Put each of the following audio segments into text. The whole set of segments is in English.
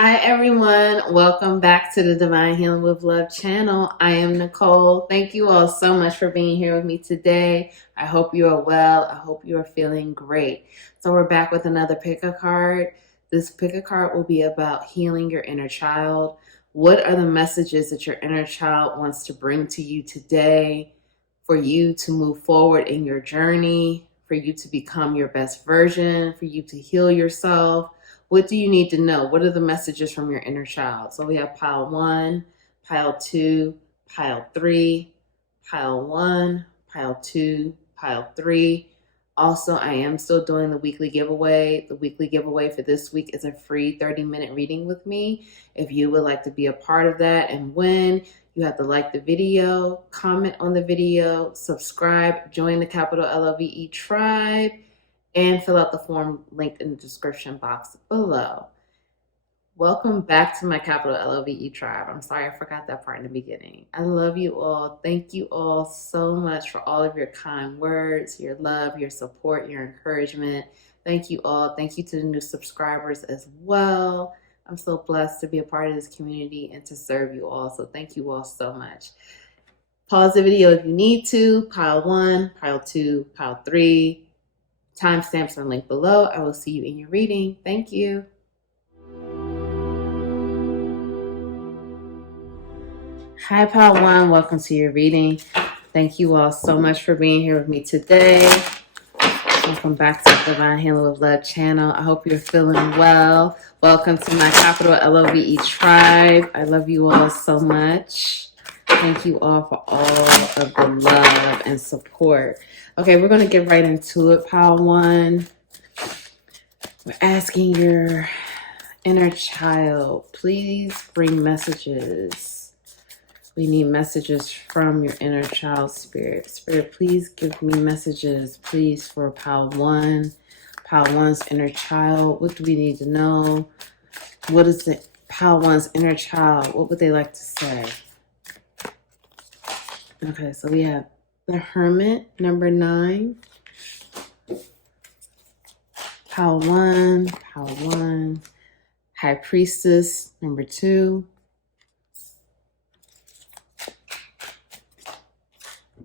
Hi everyone, welcome back to the Divine Healing with Love channel. I am Nicole. Thank you all so much for being here with me today. I hope you are well. I hope you are feeling great. So we're back with another pick-a-card. This pick-a-card will be about healing your inner child. What are the messages that your inner child wants to bring to you today for you to move forward in your journey, for you to become your best version, for you to heal yourself? What do you need to know? What are the messages from your inner child? So we have pile 1, pile 2, pile 3, pile 1, pile 2, pile 3. Also, I am still doing the weekly giveaway. The weekly giveaway for this week is a free 30-minute reading with me. If you would like to be a part of that and win, you have to like the video, comment on the video, subscribe, join the capital LOVE tribe, and fill out the form linked in the description box below. Welcome back to my capital LOVE tribe. I'm sorry I forgot that part in the beginning. I love you all. Thank you all so much for all of your kind words, your love, your support, your encouragement. Thank you all. Thank you to the new subscribers as well. I'm so blessed to be a part of this community and to serve you all. So thank you all so much. Pause the video if you need to. Pile 1, pile 2, pile 3. Timestamps are linked below. I will see you in your reading. Thank you. Hi, Pile 1. Welcome to your reading. Thank you all so much for being here with me today. Welcome back to the Divine Healing with Love channel. I hope you're feeling well. Welcome to my capital LOVE tribe. I love you all so much. Thank you all for all of the love and support. Okay, we're going to get right into it, Pile 1. We're asking your inner child, please bring messages. We need messages from your inner child spirit. Spirit, please give me messages, please, for Pile 1. Pile 1's inner child. What do we need to know? What is the Pile 1's inner child? What would they like to say? Okay, so we have the Hermit, number 9. Pile 1. High Priestess, number 2.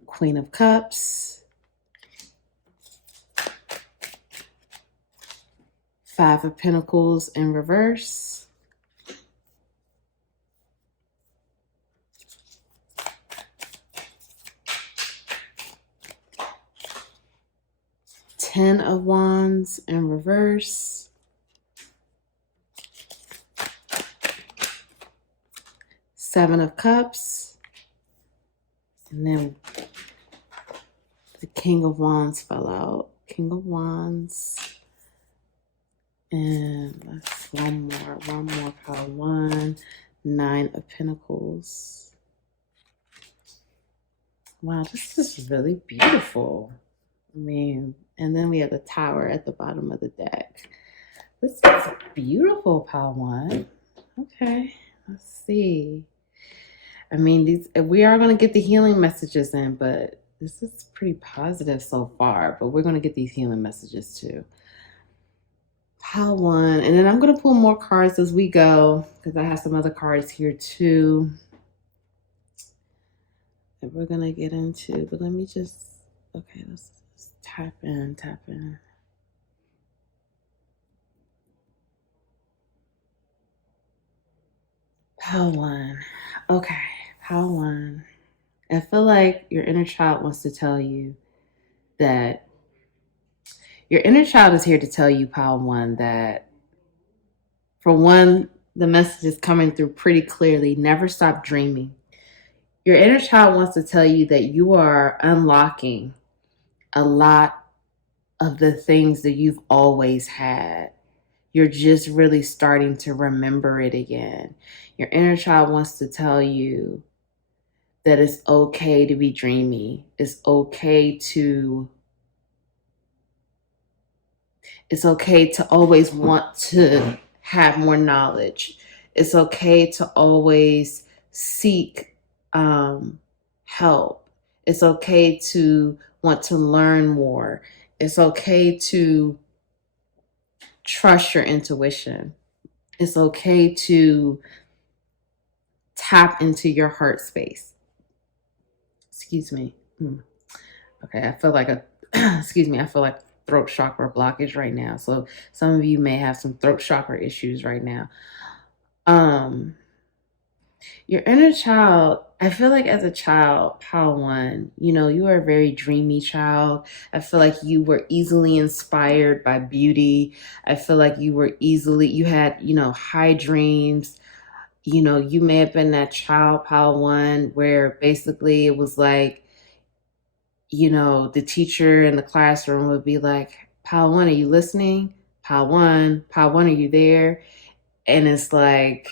Queen of Cups. 5 of Pentacles in reverse. 10 of Wands in reverse. 7 of Cups. And then the King of Wands fell out. King of Wands. And let's one more, Pile 1. 9 of Pentacles. Wow, this is really beautiful. I mean, and then we have the Tower at the bottom of the deck. This is beautiful, Pile 1. Okay, let's see. I mean, we are going to get the healing messages in, but this is pretty positive so far. But we're going to get these healing messages too. Pile 1. And then I'm going to pull more cards as we go, because I have some other cards here too that we're going to get into. But let me just, okay, let's tap in. Pile 1. Okay, Pile 1. I feel like your inner child wants to tell you that your inner child is here to tell you, Pile 1, that for one, the message is coming through pretty clearly. Never stop dreaming. Your inner child wants to tell you that you are unlocking a lot of the things that you've always had. You're just really starting to remember it again. Your inner child wants to tell you that it's okay to be dreamy. It's okay to always want to have more knowledge. It's okay to always seek help. It's okay to want to learn more. It's okay to trust your intuition. It's okay to tap into your heart space. Excuse me. Okay, I feel like excuse me, I feel like throat chakra blockage right now. So some of you may have some throat chakra issues right now. Um, your inner child, I feel like as a child, Pal One, you are a very dreamy child. I feel like you were easily inspired by beauty. I feel like you had, high dreams. You may have been that child, Pal One, where basically it was like, the teacher in the classroom would be like, Pal One, are you listening? Pal One, are you there? And it's like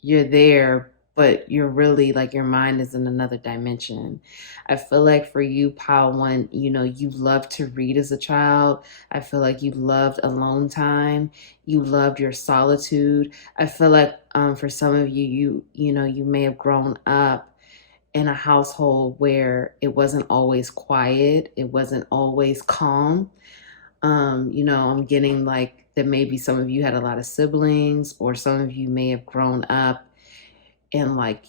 you're there, but you're really like your mind is in another dimension. I feel like for you, Pal One, you loved to read as a child. I feel like you loved alone time. You loved your solitude. I feel like for some of you, you may have grown up in a household where it wasn't always quiet, it wasn't always calm. I'm getting like that maybe some of you had a lot of siblings, or some of you may have grown up in like,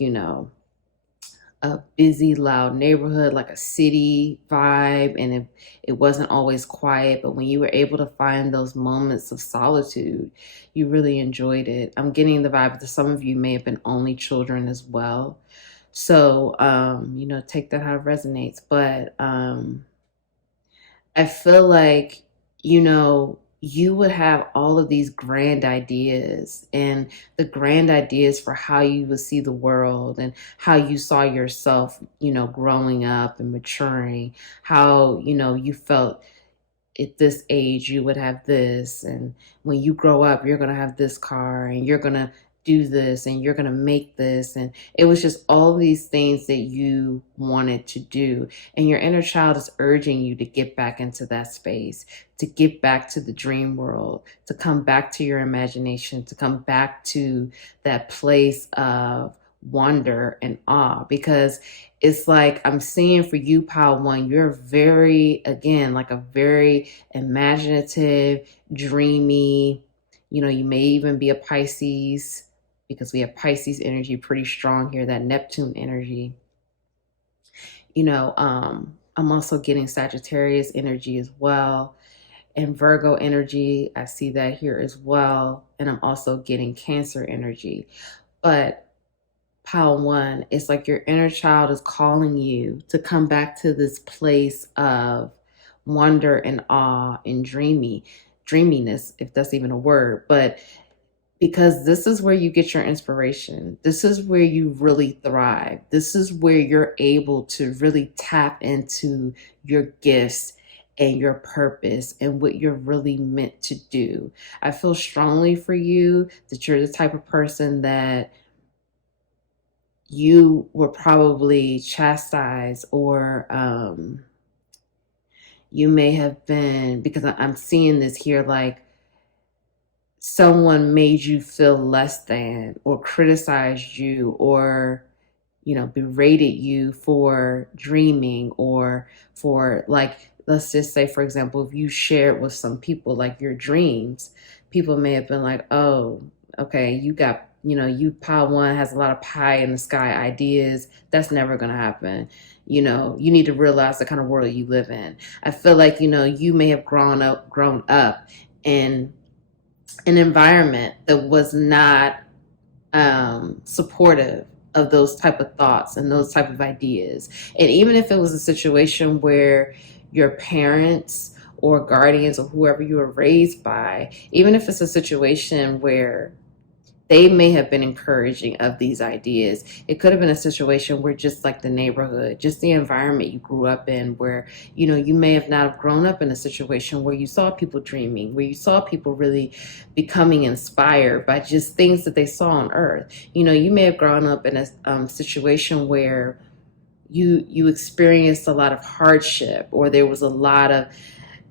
a busy, loud neighborhood, like a city vibe, and it wasn't always quiet. But when you were able to find those moments of solitude, you really enjoyed it. I'm getting the vibe that some of you may have been only children as well. So, take that how it resonates. But I feel like, you would have all of these grand ideas, and the grand ideas for how you would see the world and how you saw yourself, growing up and maturing, how, you felt at this age you would have this, and when you grow up you're going to have this car, and you're going to do this, and you're going to make this. And it was just all these things that you wanted to do, and your inner child is urging you to get back into that space, to get back to the dream world, to come back to your imagination, to come back to that place of wonder and awe. Because it's like I'm seeing for you, Pal One, you're very, again, like a very imaginative, dreamy, you may even be a Pisces, because we have Pisces energy pretty strong here, that Neptune energy. I'm also getting Sagittarius energy as well, and Virgo energy. I see that here as well. And I'm also getting Cancer energy. But Pile One, it's like your inner child is calling you to come back to this place of wonder and awe and dreaminess, if that's even a word. But because this is where you get your inspiration. This is where you really thrive. This is where you're able to really tap into your gifts and your purpose and what you're really meant to do. I feel strongly for you that you're the type of person that you were probably chastised, or you may have been, because I'm seeing this here, like someone made you feel less than, or criticized you, or berated you for dreaming, or for, like, let's just say, for example, if you shared with some people like your dreams, people may have been like, oh, okay, you got, you Pile One has a lot of pie in the sky ideas. That's never going to happen. You need to realize the kind of world you live in. I feel like, you may have grown up in an environment that was not supportive of those type of thoughts and those type of ideas. And even if it was a situation where your parents or guardians or whoever you were raised by, even if it's a situation where they may have been encouraging of these ideas, it could have been a situation where just like the neighborhood, just the environment you grew up in, where, you may have not have grown up in a situation where you saw people dreaming, where you saw people really becoming inspired by just things that they saw on earth. You may have grown up in a situation where you experienced a lot of hardship, or there was a lot of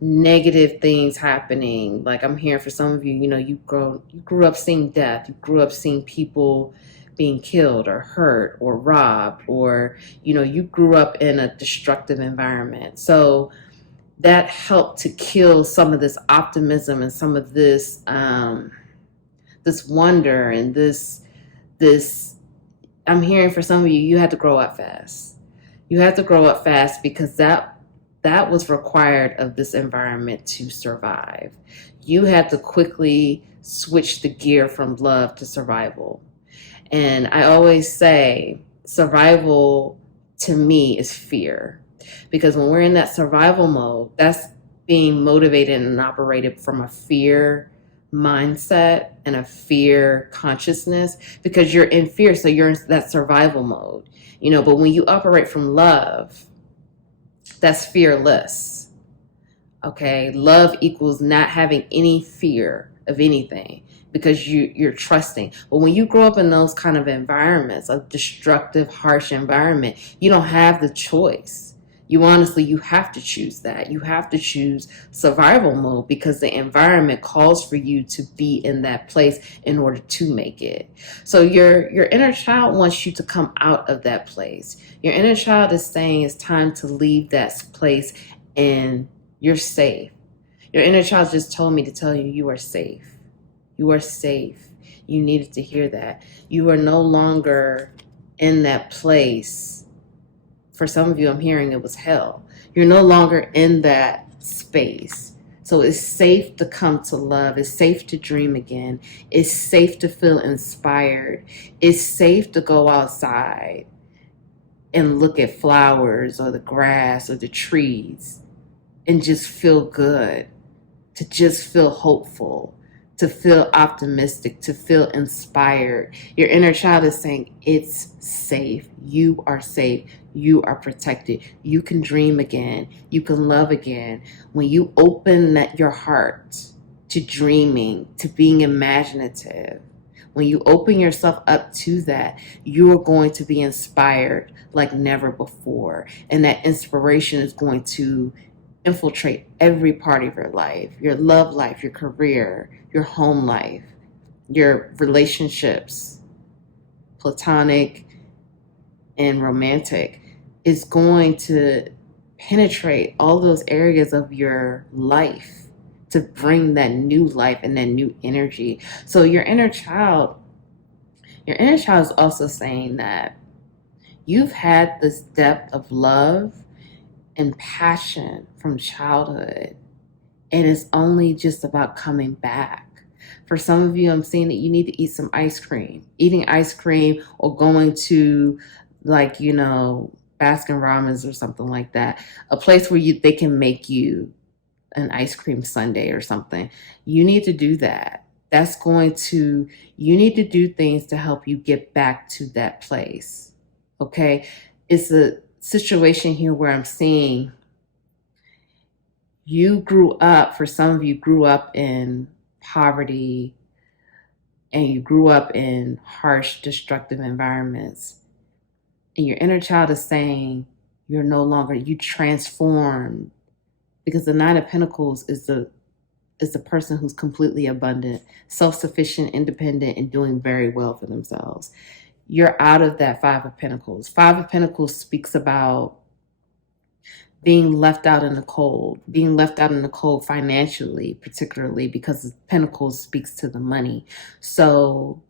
negative things happening. Like I'm hearing for some of you, you grew up seeing death. You grew up seeing people being killed or hurt or robbed, or, you grew up in a destructive environment. So that helped to kill some of this optimism and some of this, this wonder and this. I'm hearing for some of you, you had to grow up fast. You had to grow up fast because that was required of this environment to survive. You had to quickly switch the gear from love to survival. And I always say survival to me is fear. Because when we're in that survival mode, that's being motivated and operated from a fear mindset and a fear consciousness, because you're in fear, so you're in that survival mode. But when you operate from love, that's fearless. Okay, love equals not having any fear of anything, because you're trusting. But when you grow up in those kind of environments, a destructive, harsh environment, you don't have the choice. You have to choose that. You have to choose survival mode, because the environment calls for you to be in that place in order to make it. So your inner child wants you to come out of that place. Your inner child is saying it's time to leave that place and you're safe. Your inner child just told me to tell you, you are safe. You are safe. You needed to hear that. You are no longer in that place. For some of you, I'm hearing it was hell. You're no longer in that space. So it's safe to come to love. It's safe to dream again. It's safe to feel inspired. It's safe to go outside and look at flowers or the grass or the trees and just feel good, to just feel hopeful, to feel optimistic, to feel inspired. Your inner child is saying it's safe. You are safe. You are protected. You can dream again. You can love again. When you open your heart to dreaming, to being imaginative, when you open yourself up to that, you are going to be inspired like never before. And that inspiration is going to infiltrate every part of your life, your love life, your career, your home life, your relationships, platonic and romantic, is going to penetrate all those areas of your life to bring that new life and that new energy. So your inner child is also saying that you've had this depth of love and passion from childhood, and it's only just about coming back. For some of you, I'm seeing that you need to eat some ice cream. Eating ice cream or going to Baskin Robbins or something like that. A place where they can make you an ice cream sundae or something. You need to do that. You need to do things to help you get back to that place. Okay? It's a situation here where I'm seeing for some of you grew up in poverty and you grew up in harsh, destructive environments. And your inner child is saying you transformed, because the Nine of Pentacles is the person who's completely abundant, self-sufficient, independent, and doing very well for themselves. You're out of that Five of Pentacles. Five of Pentacles speaks about being left out in the cold financially, particularly because Pentacles speaks to the money. So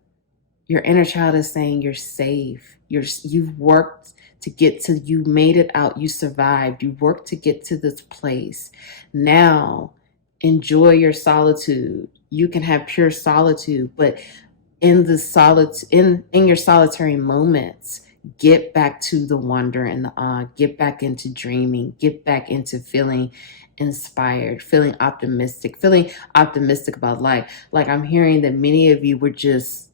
your inner child is saying you're safe. You've worked to you made it out. You survived. You worked to get to this place. Now enjoy your solitude. You can have pure solitude, but in your solitary moments, get back to the wonder and the awe. Get back into dreaming. Get back into feeling inspired, feeling optimistic about life. Like I'm hearing that many of you were just,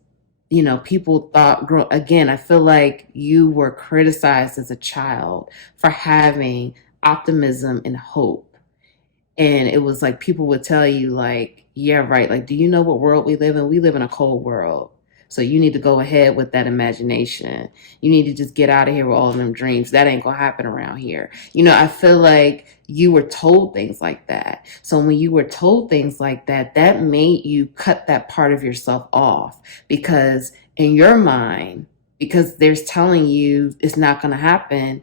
people thought, again, I feel like you were criticized as a child for having optimism and hope. And it was like people would tell you like, yeah, right. Like, do you know what world we live in? We live in a cold world. So you need to go ahead with that imagination. You need to just get out of here with all of them dreams. That ain't going to happen around here. I feel like you were told things like that. So when you were told things like that, that made you cut that part of yourself off, because in your mind, because there's telling you it's not going to happen,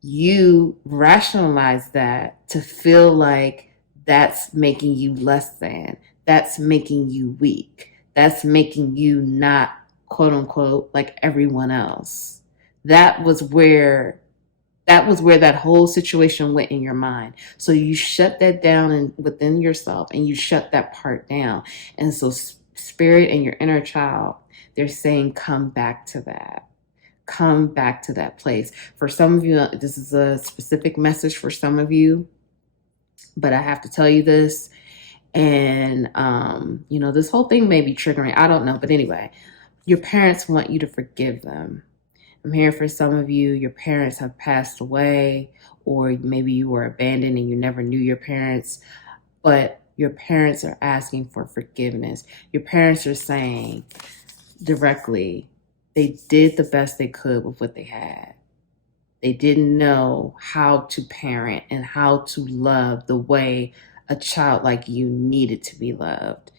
you rationalize that to feel like that's making you less than, that's making you weak, that's making you not, quote unquote, like everyone else. That was where that whole situation went in your mind. So you shut that down and within yourself, and you shut that part down. And so spirit and your inner child, they're saying, come back to that. Come back to that place. For some of you, this is a specific message for some of you, but I have to tell you this. And, this whole thing may be triggering. I don't know. But anyway, your parents want you to forgive them. I'm here for some of you, your parents have passed away, or maybe you were abandoned and you never knew your parents, but your parents are asking for forgiveness. Your parents are saying directly, they did the best they could with what they had. They didn't know how to parent and how to love the way a child like you needed to be loved.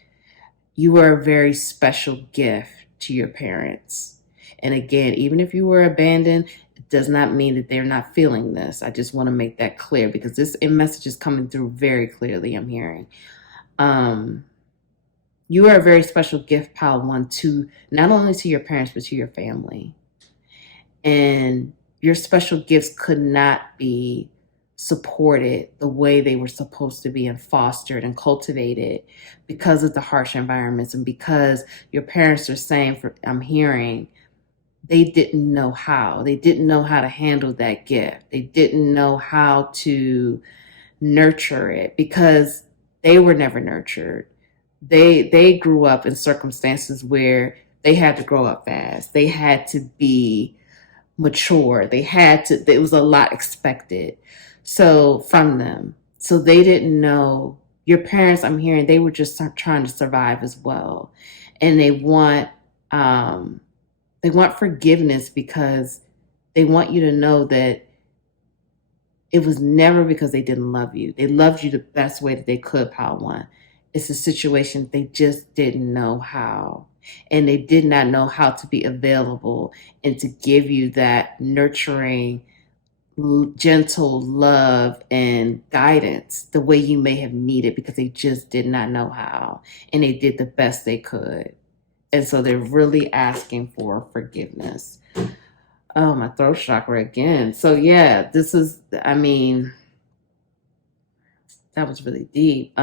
You were a very special gift to your parents. And again, even if you were abandoned, it does not mean that they're not feeling this. I just want to make that clear, because this message is coming through very clearly, I'm hearing. You are a very special gift, pile one, to not only to your parents, but to your family. And your special gifts could not be supported the way they were supposed to be and fostered and cultivated because of the harsh environments, and because your parents are saying, I'm hearing, they didn't know how. They didn't know how to handle that gift. They didn't know how to nurture it because they were never nurtured. They grew up in circumstances where they had to grow up fast. They had to be mature. There was a lot expected. So from them. So they didn't know. Your parents, I'm hearing, they were just trying to survive as well. And they want forgiveness, because they want you to know that it was never because they didn't love you. They loved you the best way that they could, pile one. It's a situation they just didn't know how. And they did not know how to be available and to give you that nurturing, gentle love and guidance the way you may have needed, because they just did not know how. And they did the best they could. And so they're really asking for forgiveness. Oh, my throat chakra again. So yeah, that was really deep.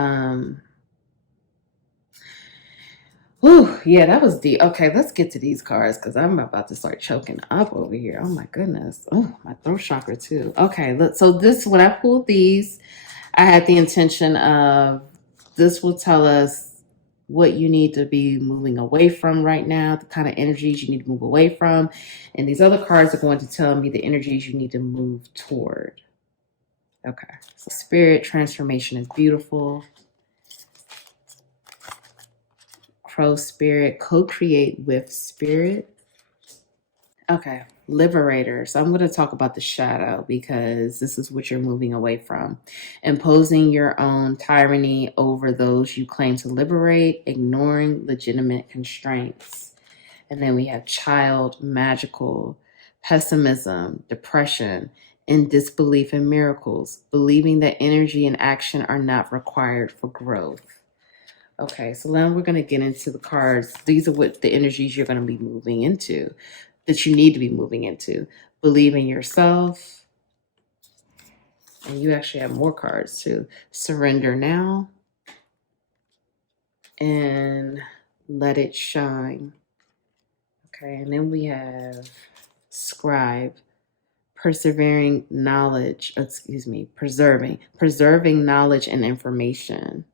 Yeah, that was deep. Okay, let's get to these cards, because I'm about to start choking up over here. Oh my goodness. Oh, my throat chakra too. Okay, when I pulled these, I had the intention of, this will tell us what you need to be moving away from right now, the kind of energies you need to move away from. And these other cards are going to tell me the energies you need to move toward. Okay, so spirit transformation is beautiful. Crow spirit, co-create with spirit. Okay, liberator. So I'm going to talk about the shadow, because this is what you're moving away from. Imposing your own tyranny over those you claim to liberate, ignoring legitimate constraints. And then we have child, magical, pessimism, depression, and disbelief in miracles, believing that energy and action are not required for growth. Okay, so now we're going to get into the cards. These are what the energies you're going to be moving into, that you need to be moving into. Believe in yourself. And you actually have more cards too. Surrender now. And let it shine. Okay, and then we have scribe. Preserving knowledge, preserving knowledge and information.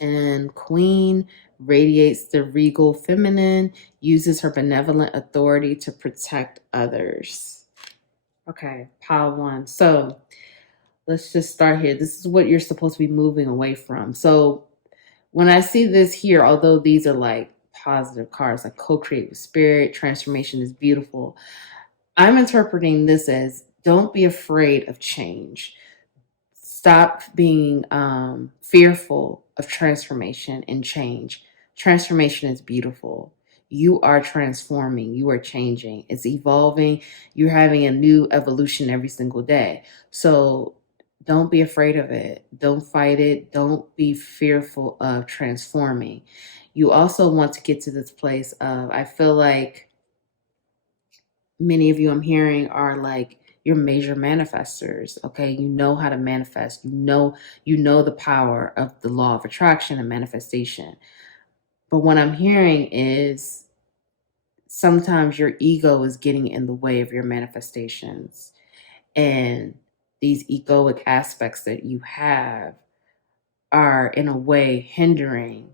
And queen radiates the regal feminine, uses her benevolent authority to protect others. Okay, pile one. So let's just start here. This is what you're supposed to be moving away from. So when I see this here, although these are like positive cards, like co-create with spirit, transformation is beautiful, I'm interpreting this as, don't be afraid of change. Stop being fearful of transformation and change. Transformation is beautiful. You are transforming. You are changing. It's evolving. You're having a new evolution every single day. So Don't be afraid of it. Don't fight it. Don't be fearful of transforming. You also want to get to this place of, I feel like many of you I'm hearing are like you're major manifestors. Okay. You know how to manifest. You know the power of the law of attraction and manifestation. But what I'm hearing is sometimes your ego is getting in the way of your manifestations. And these egoic aspects that you have are in a way hindering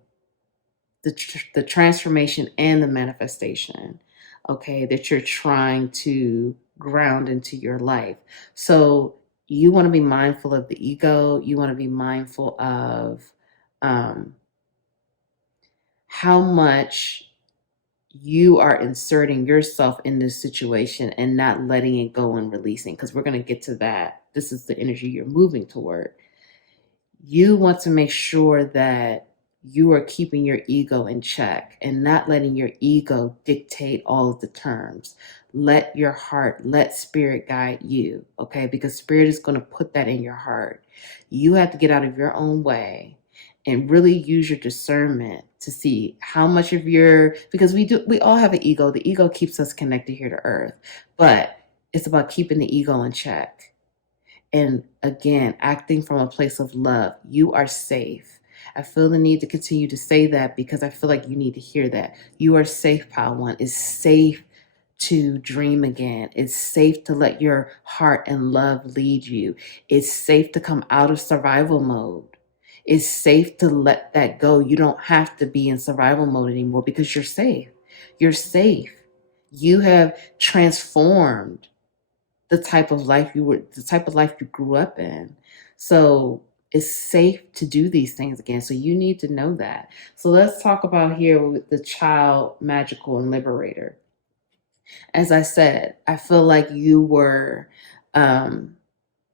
the transformation and the manifestation, okay, that you're trying to ground into your life. So you want to be mindful of the ego. You want to be mindful of um, how much you are inserting yourself in this situation and not letting it go and releasing, because we're going to get to that. This is the energy you're moving toward. You want to make sure that you are keeping your ego in check and not letting your ego dictate all of the terms. Let your heart, let spirit guide you, okay? Because spirit is going to put that in your heart. You have to get out of your own way and really use your discernment to see how much of because we all have an ego. The ego keeps us connected here to earth, but it's about keeping the ego in check. And again, acting from a place of love. You are safe. I feel the need to continue to say that because I feel like you need to hear that. You are safe, Pile One. It's safe to dream again. It's safe to let your heart and love lead you. It's safe to come out of survival mode. It's safe to let that go. You don't have to be in survival mode anymore because you're safe. You're safe. You have transformed the type of life you grew up in. So it's safe to do these things again. So you need to know that. So let's talk about here with the child, magical, and liberator. As I said, I feel like you were,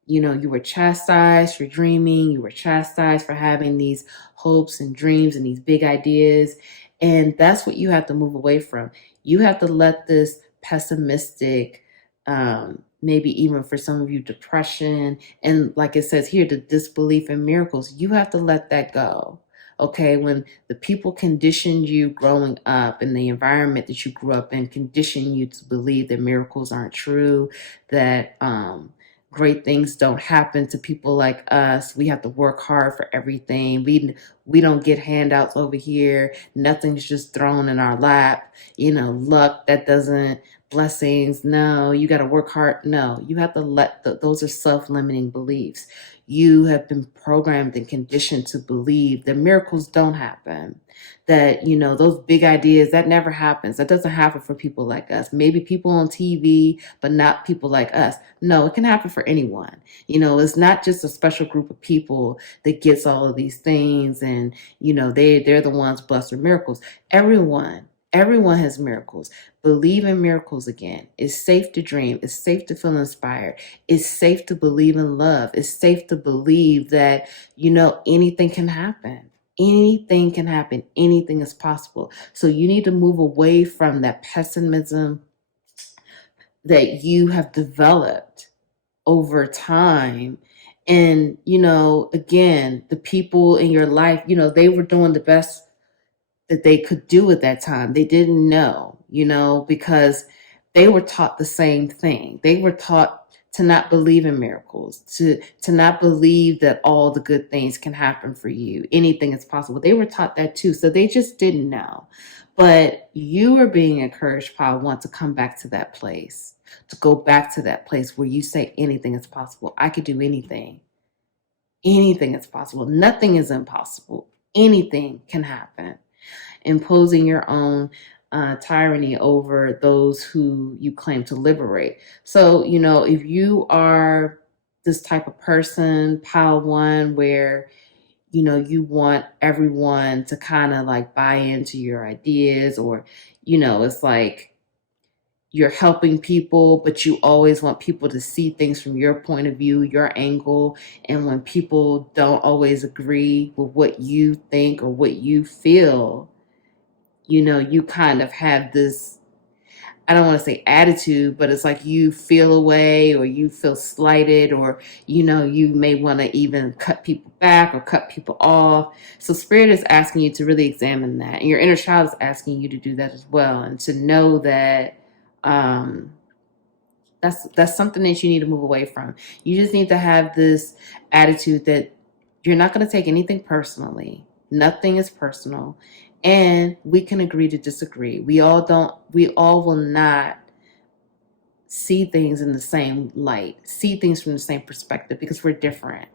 you were chastised for dreaming. You were chastised for having these hopes and dreams and these big ideas. And that's what you have to move away from. You have to let this pessimistic, maybe even for some of you, depression, and like it says here, the disbelief in miracles, you have to let that go. Okay, when the people conditioned you growing up in the environment that you grew up in, conditioned you to believe that miracles aren't true, that great things don't happen to people like us. We have to work hard for everything. We don't get handouts over here. Nothing's just thrown in our lap. Luck that doesn't, blessings. No, you got to work hard. No, you have to those are self-limiting beliefs. You have been programmed and conditioned to believe that miracles don't happen, that, those big ideas, that never happens. That doesn't happen for people like us. Maybe people on TV, but not people like us. No, it can happen for anyone. It's not just a special group of people that gets all of these things and, they're the ones blessed with miracles. Everyone has miracles. Believe in miracles again. It's safe to dream. It's safe to feel inspired. It's safe to believe in love. It's safe to believe that, anything can happen. Anything can happen. Anything is possible. So you need to move away from that pessimism that you have developed over time. And, again, the people in your life, they were doing the best that they could do at that time. They didn't know, because they were taught the same thing. They were taught to not believe in miracles, to not believe that all the good things can happen for you. Anything is possible. They were taught that too. So they just didn't know. But you are being encouraged, Paul, want to come back to that place, to go back to that place where you say anything is possible. I could do anything. Anything is possible. Nothing is impossible. Anything can happen. Imposing your own tyranny over those who you claim to liberate. So, if you are this type of person, pile one, where, you want everyone to kind of like buy into your ideas, or, it's like you're helping people, but you always want people to see things from your point of view, your angle. And when people don't always agree with what you think or what you feel, you kind of have this, I don't want to say attitude, but it's like you feel away or you feel slighted, or, you may want to even cut people back or cut people off. So Spirit is asking you to really examine that. And your inner child is asking you to do that as well. And to know that that's something that you need to move away from. You just need to have this attitude that you're not going to take anything personally. Nothing is personal. And we can agree to disagree. We all will not see things in the same light, see things from the same perspective, because we're different.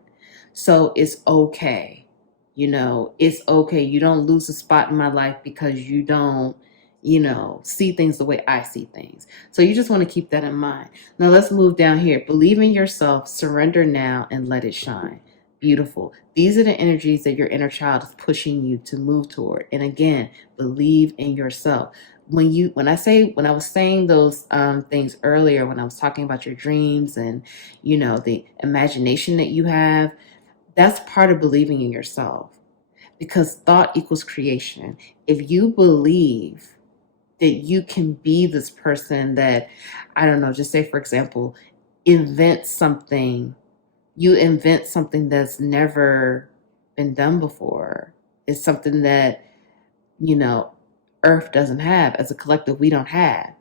So it's okay. It's okay. You don't lose a spot in my life because you don't, see things the way I see things. So you just want to keep that in mind. Now let's move down here. Believe in yourself, surrender now, and let it shine. Beautiful. These are the energies that your inner child is pushing you to move toward. And again, believe in yourself. When I was saying those things earlier, when I was talking about your dreams and, the imagination that you have, that's part of believing in yourself, because thought equals creation. If you believe that you can be this person that, I don't know, just say, for example, you invent something that's never been done before. It's something that, Earth doesn't have. As a collective, we don't have.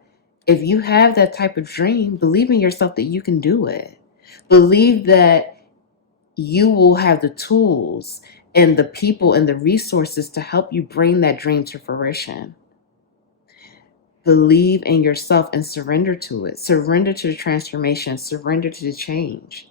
If you have that type of dream, believe in yourself that you can do it. Believe that you will have the tools and the people and the resources to help you bring that dream to fruition. Believe in yourself and surrender to it. Surrender to the transformation. Surrender to the change.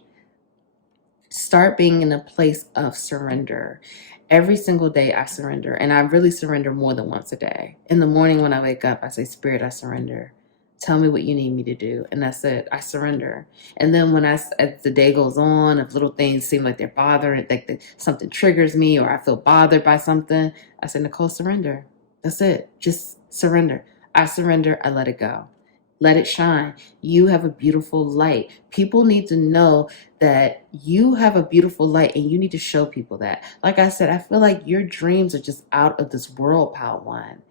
Start being in a place of surrender. Every single day I surrender, and I really surrender more than once a day. In the morning when I wake up, I say, Spirit, I surrender. Tell me what you need me to do. And that's it. I surrender. And then as the day goes on, if little things seem like they're bothering, like something triggers me or I feel bothered by something, I say, Nicole, surrender. That's it. Just surrender. I surrender. I let it go. Let it shine. You have a beautiful light. People need to know that you have a beautiful light, and you need to show people that. Like I said, I feel like your dreams are just out of this world, Pal One.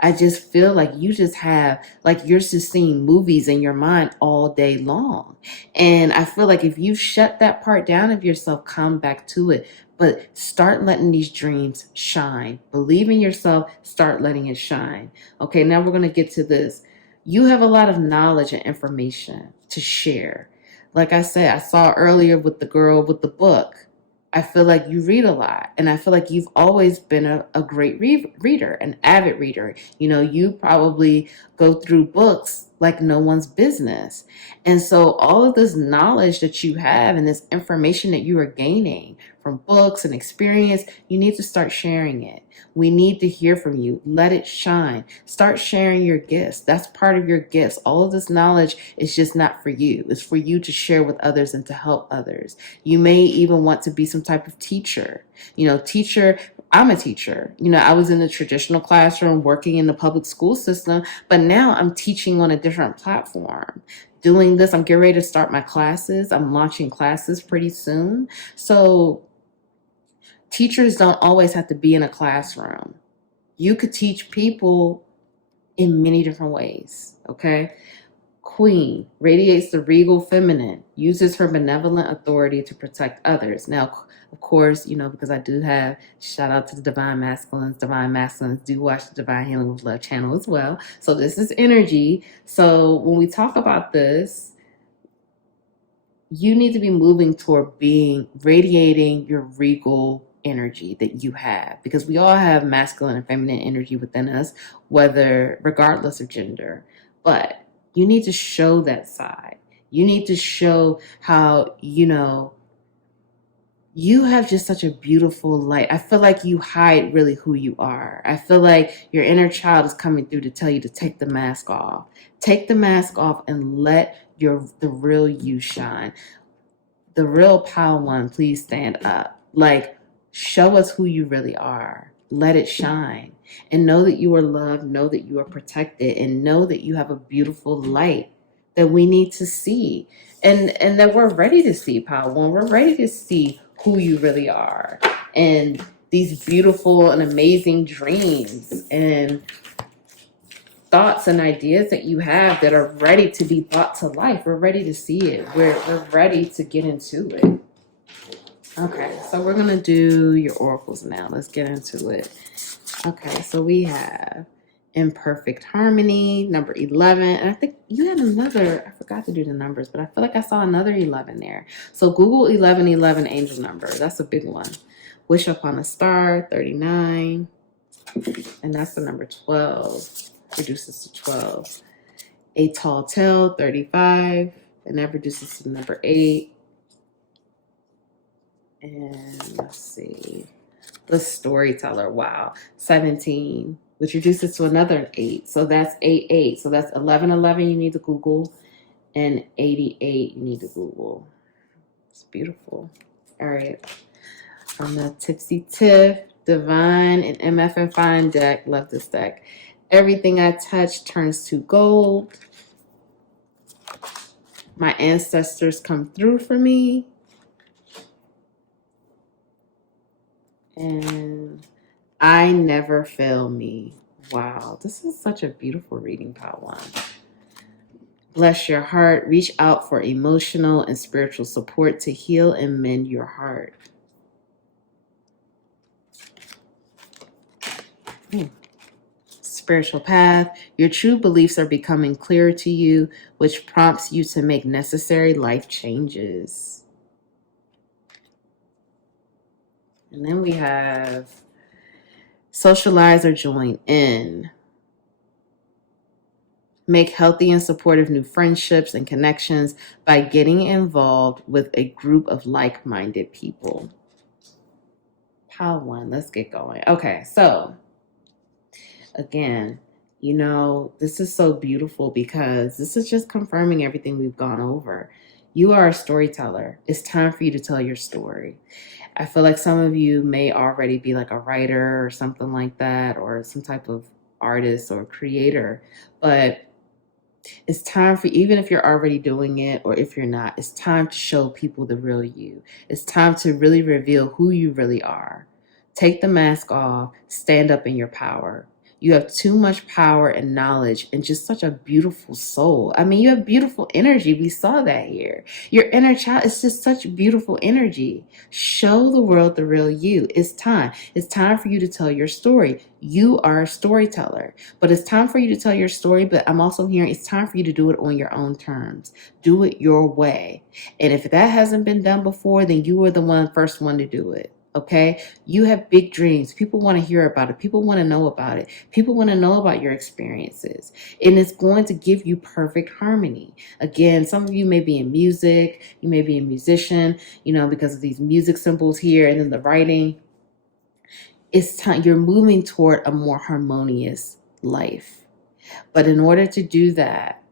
I just feel like you just have, like, you're just seeing movies in your mind all day long. And I feel like if you shut that part down of yourself, come back to it. But start letting these dreams shine. Believe in yourself. Start letting it shine. Okay, now we're going to get to this. You have a lot of knowledge and information to share. Like I said, I saw earlier with the girl with the book. I feel like you read a lot, and I feel like you've always been a great reader, an avid reader. You probably go through books like no one's business. And so all of this knowledge that you have and this information that you are gaining from books and experience, you need to start sharing it. We need to hear from you. Let it shine. Start sharing your gifts. That's part of your gifts. All of this knowledge is just not for you. It's for you to share with others and to help others. You may even want to be some type of teacher. I'm a teacher. I was in the traditional classroom working in the public school system, but now I'm teaching on a different platform. Doing this, I'm getting ready to start my classes. I'm launching classes pretty soon. So teachers don't always have to be in a classroom. You could teach people in many different ways, okay? Queen radiates the regal feminine, uses her benevolent authority to protect others. Now, of course, because I do have, shout out to the Divine Masculines. Divine Masculines do watch the Divine Healing with Love channel as well. So this is energy. So when we talk about this, you need to be moving toward radiating your regal energy that you have, because we all have masculine and feminine energy within us, regardless of gender. But you need to show that side. You need to show how, you have just such a beautiful light. I feel like you hide really who you are. I feel like your inner child is coming through to tell you to take the mask off. Take the mask off and let the real you shine. The real Power One, please stand up. Like, show us who you really are. Let it shine. And know that you are loved, know that you are protected, and know that you have a beautiful light that we need to see. And that we're ready to see, Power One. We're ready to see who you really are. And these beautiful and amazing dreams. And thoughts and ideas that you have that are ready to be brought to life. We're ready to see it. We're ready to get into it. Okay, so we're going to do your oracles now. Let's get into it. Okay, so we have imperfect harmony, number 11. And I think you had another, I forgot to do the numbers, but I feel like I saw another 11 there. So Google 1111 angel number. That's a big one. Wish upon a star, 39. And that's the number 12. Reduces to 12. A tall tale, 35. And that reduces to number 8. And let's see. The storyteller, wow, 17, which reduces to another 8. So that's 88. So that's 1111 you need to Google, and 88 you need to Google. It's beautiful. All right. On the Tipsy Tiff, Divine, and MF and Fine deck, love this deck. Everything I touch turns to gold. My ancestors come through for me. And I never fail me. Wow, this is such a beautiful reading, Part 1. Bless your heart. Reach out for emotional and spiritual support to heal and mend your heart. Spiritual path. Your true beliefs are becoming clearer to you, which prompts you to make necessary life changes. And then we have socialize or join in. Make healthy and supportive new friendships and connections by getting involved with a group of like-minded people. Pile 1, let's get going. Okay, so again, you know, this is so beautiful because this is just confirming everything we've gone over. You are a storyteller. It's time for you to tell your story. I feel like some of you may already be like a writer or something like that, or some type of artist or creator, but it's time for, even if you're already doing it or if you're not, it's time to show people the real you. It's time to really reveal who you really are. Take the mask off, stand up in your power. You have too much power and knowledge and just such a beautiful soul. I mean, you have beautiful energy. We saw that here. Your inner child is just such beautiful energy. Show the world the real you. It's time. It's time for you to tell your story. You are a storyteller, but it's time for you to tell your story. But I'm also hearing it's time for you to do it on your own terms. Do it your way. And if that hasn't been done before, then you were the first one to do it. Okay, you have big dreams. People want to hear about it. People want to know about it. People want to know about your experiences. And it's going to give you perfect harmony. Again, some of you may be in music. You may be a musician, you know, because of these music symbols here and then the writing. It's time. You're moving toward a more harmonious life. But in order to do that,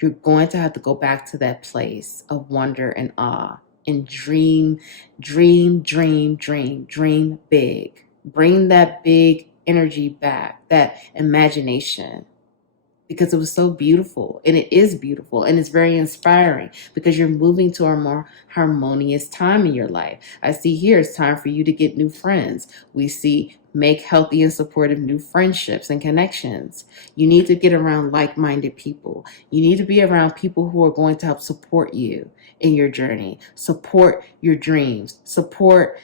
you're going to have to go back to that place of wonder and awe. And dream big. Bring that big energy back, that imagination, because it was so beautiful, and it is beautiful, and it's very inspiring because you're moving to a more harmonious time in your life. I see here it's time for you to get new friends. We see make healthy and supportive new friendships and connections. You need to get around like-minded people. You need to be around people who are going to help support you in your journey, support your dreams, support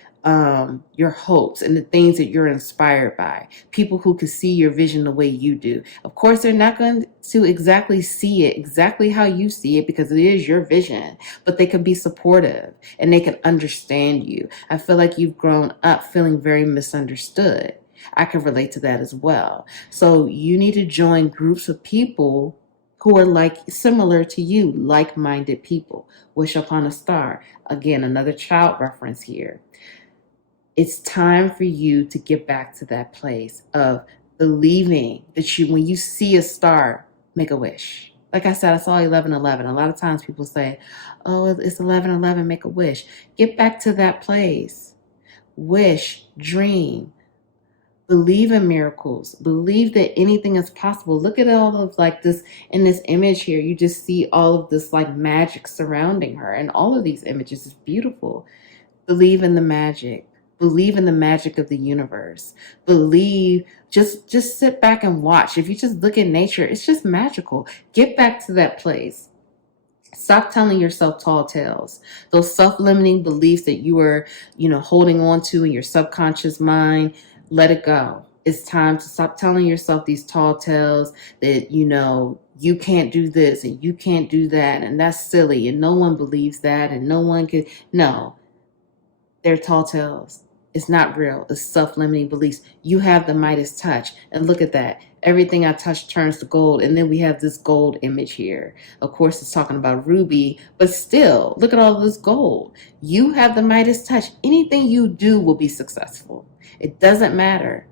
your hopes and the things that you're inspired by. People who can see your vision the way you do. Of course, they're not going to exactly see it exactly how you see it because it is your vision, but they can be supportive and they can understand you. I feel like you've grown up feeling very misunderstood. I can relate to that as well. So you need to join groups of people who are similar to you, like-minded people. Wish upon a star. Again, another child reference here. It's time for you to get back to that place of believing that when you see a star, make a wish. Like I said, I saw 1111. A lot of times people say, oh, it's 1111, make a wish. Get back to that place. Wish, dream, believe in miracles. Believe that anything is possible. Look at all of this, in this image here, you just see all of this magic surrounding her. And all of these images is beautiful. Believe in the magic. Believe in the magic of the universe. Believe, just sit back and watch. If you just look at nature, it's just magical. Get back to that place. Stop telling yourself tall tales. Those self-limiting beliefs that you are, holding on to in your subconscious mind, let it go. It's time to stop telling yourself these tall tales that, you can't do this and you can't do that. And that's silly. And no one believes that. And no one can. No, they're tall tales. It's not real. It's self-limiting beliefs. You have the Midas touch. And look at that. Everything I touch turns to gold. And then we have this gold image here. Of course, it's talking about ruby. But still, look at all this gold. You have the Midas touch. Anything you do will be successful. It doesn't matter.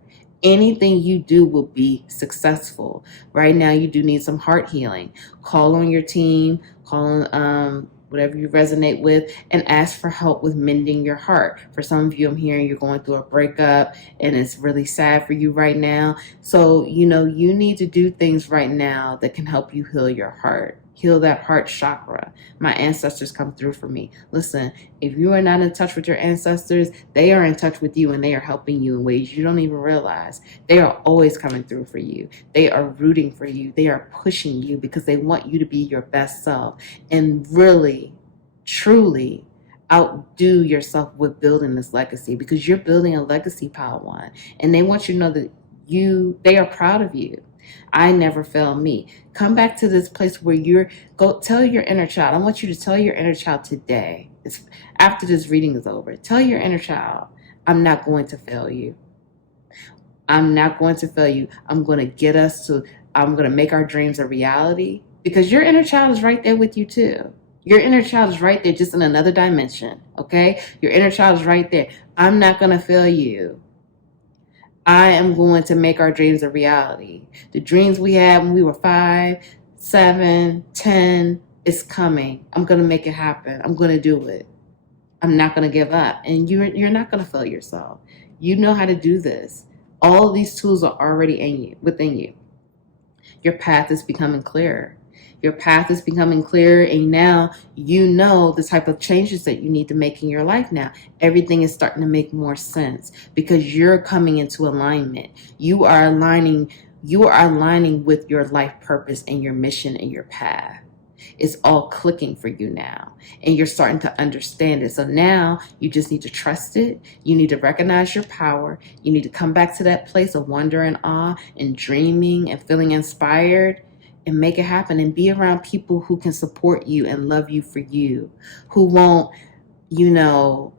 Anything you do will be successful. Right now, you do need some heart healing. Call on your team. Call on whatever you resonate with, and ask for help with mending your heart. For some of you, I'm hearing you're going through a breakup and it's really sad for you right now. So, you need to do things right now that can help you heal your heart. Heal that heart chakra. My ancestors come through for me. Listen, if you are not in touch with your ancestors, they are in touch with you and they are helping you in ways you don't even realize. They are always coming through for you. They are rooting for you. They are pushing you because they want you to be your best self and really, truly outdo yourself with building this legacy, because you're building a legacy, Pile One, and they want you to know that they are proud of you. I never failed me. Come back to this place where go tell your inner child. I want you to tell your inner child today, after this reading is over, tell your inner child, I'm not going to fail you. I'm not going to fail you. I'm going to make our dreams a reality, because your inner child is right there with you too. Your inner child is right there, just in another dimension. Okay. Your inner child is right there. I'm not going to fail you. I am going to make our dreams a reality. The dreams we had when we were 5, 7, 10, it's coming. I'm going to make it happen. I'm going to do it. I'm not going to give up. And you're not going to fail yourself. You know how to do this. All of these tools are already within you. Your path is becoming clearer. Your path is becoming clearer, and now you know the type of changes that you need to make in your life now. Everything is starting to make more sense because you're coming into alignment. You are aligning with your life purpose and your mission and your path. It's all clicking for you now, and you're starting to understand it. So now you just need to trust it. You need to recognize your power. You need to come back to that place of wonder and awe and dreaming and feeling inspired, and make it happen, and be around people who can support you and love you for you, who won't,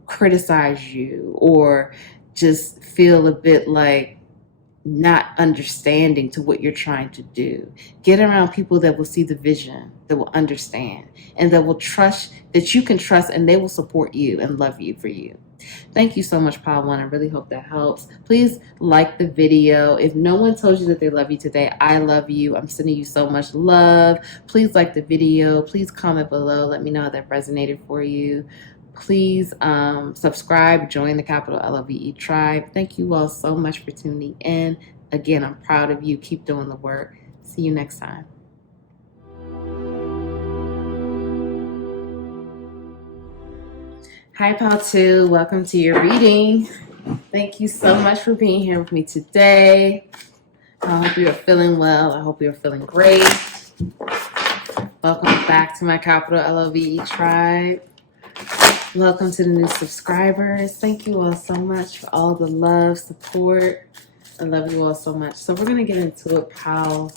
criticize you or just feel a bit like not understanding to what you're trying to do. Get around people that will see the vision, that will understand, and that will trust, that you can trust, and they will support you and love you for you. Thank you so much, Pile One. I really hope that helps. Please like the video. If no one told you that they love you today, I love you. I'm sending you so much love. Please like the video. Please comment below. Let me know how that resonated for you. Please subscribe. Join the capital LOVE tribe. Thank you all so much for tuning in. Again, I'm proud of you. Keep doing the work. See you next time. Hi, Pile 2. Welcome to your reading. Thank you so much for being here with me today. I hope you're feeling well. I hope you're feeling great. Welcome back to my capital LOVE tribe. Welcome to the new subscribers. Thank you all so much for all the love, support. I love you all so much. So we're going to get into it, Pile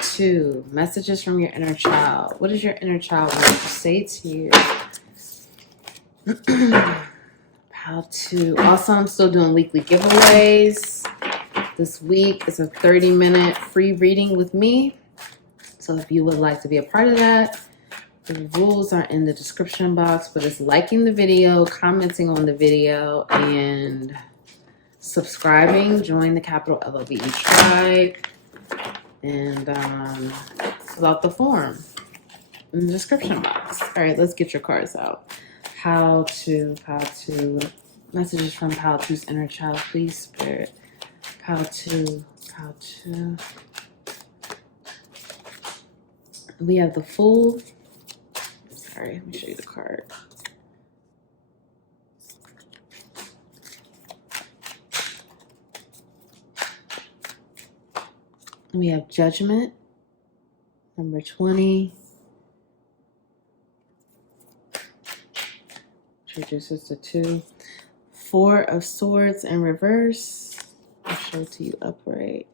2. Messages from your inner child. What does your inner child want to say to you? Pile 2. Also, I'm still doing weekly giveaways. This week is a 30-minute free reading with me. So if you would like to be a part of that, the rules are in the description box, but it's liking the video, commenting on the video, and subscribing. Join the capital LOVE tribe, and fill out the form in the description box. All right, let's get your cards out. Pile 2. Messages from Pile 2's inner child, please, Spirit. Pile 2. We have the Fool. Sorry, let me show you the card. We have Judgment, number 20. Introduces the 2. 4 of Swords in reverse. I'll show it to you upright.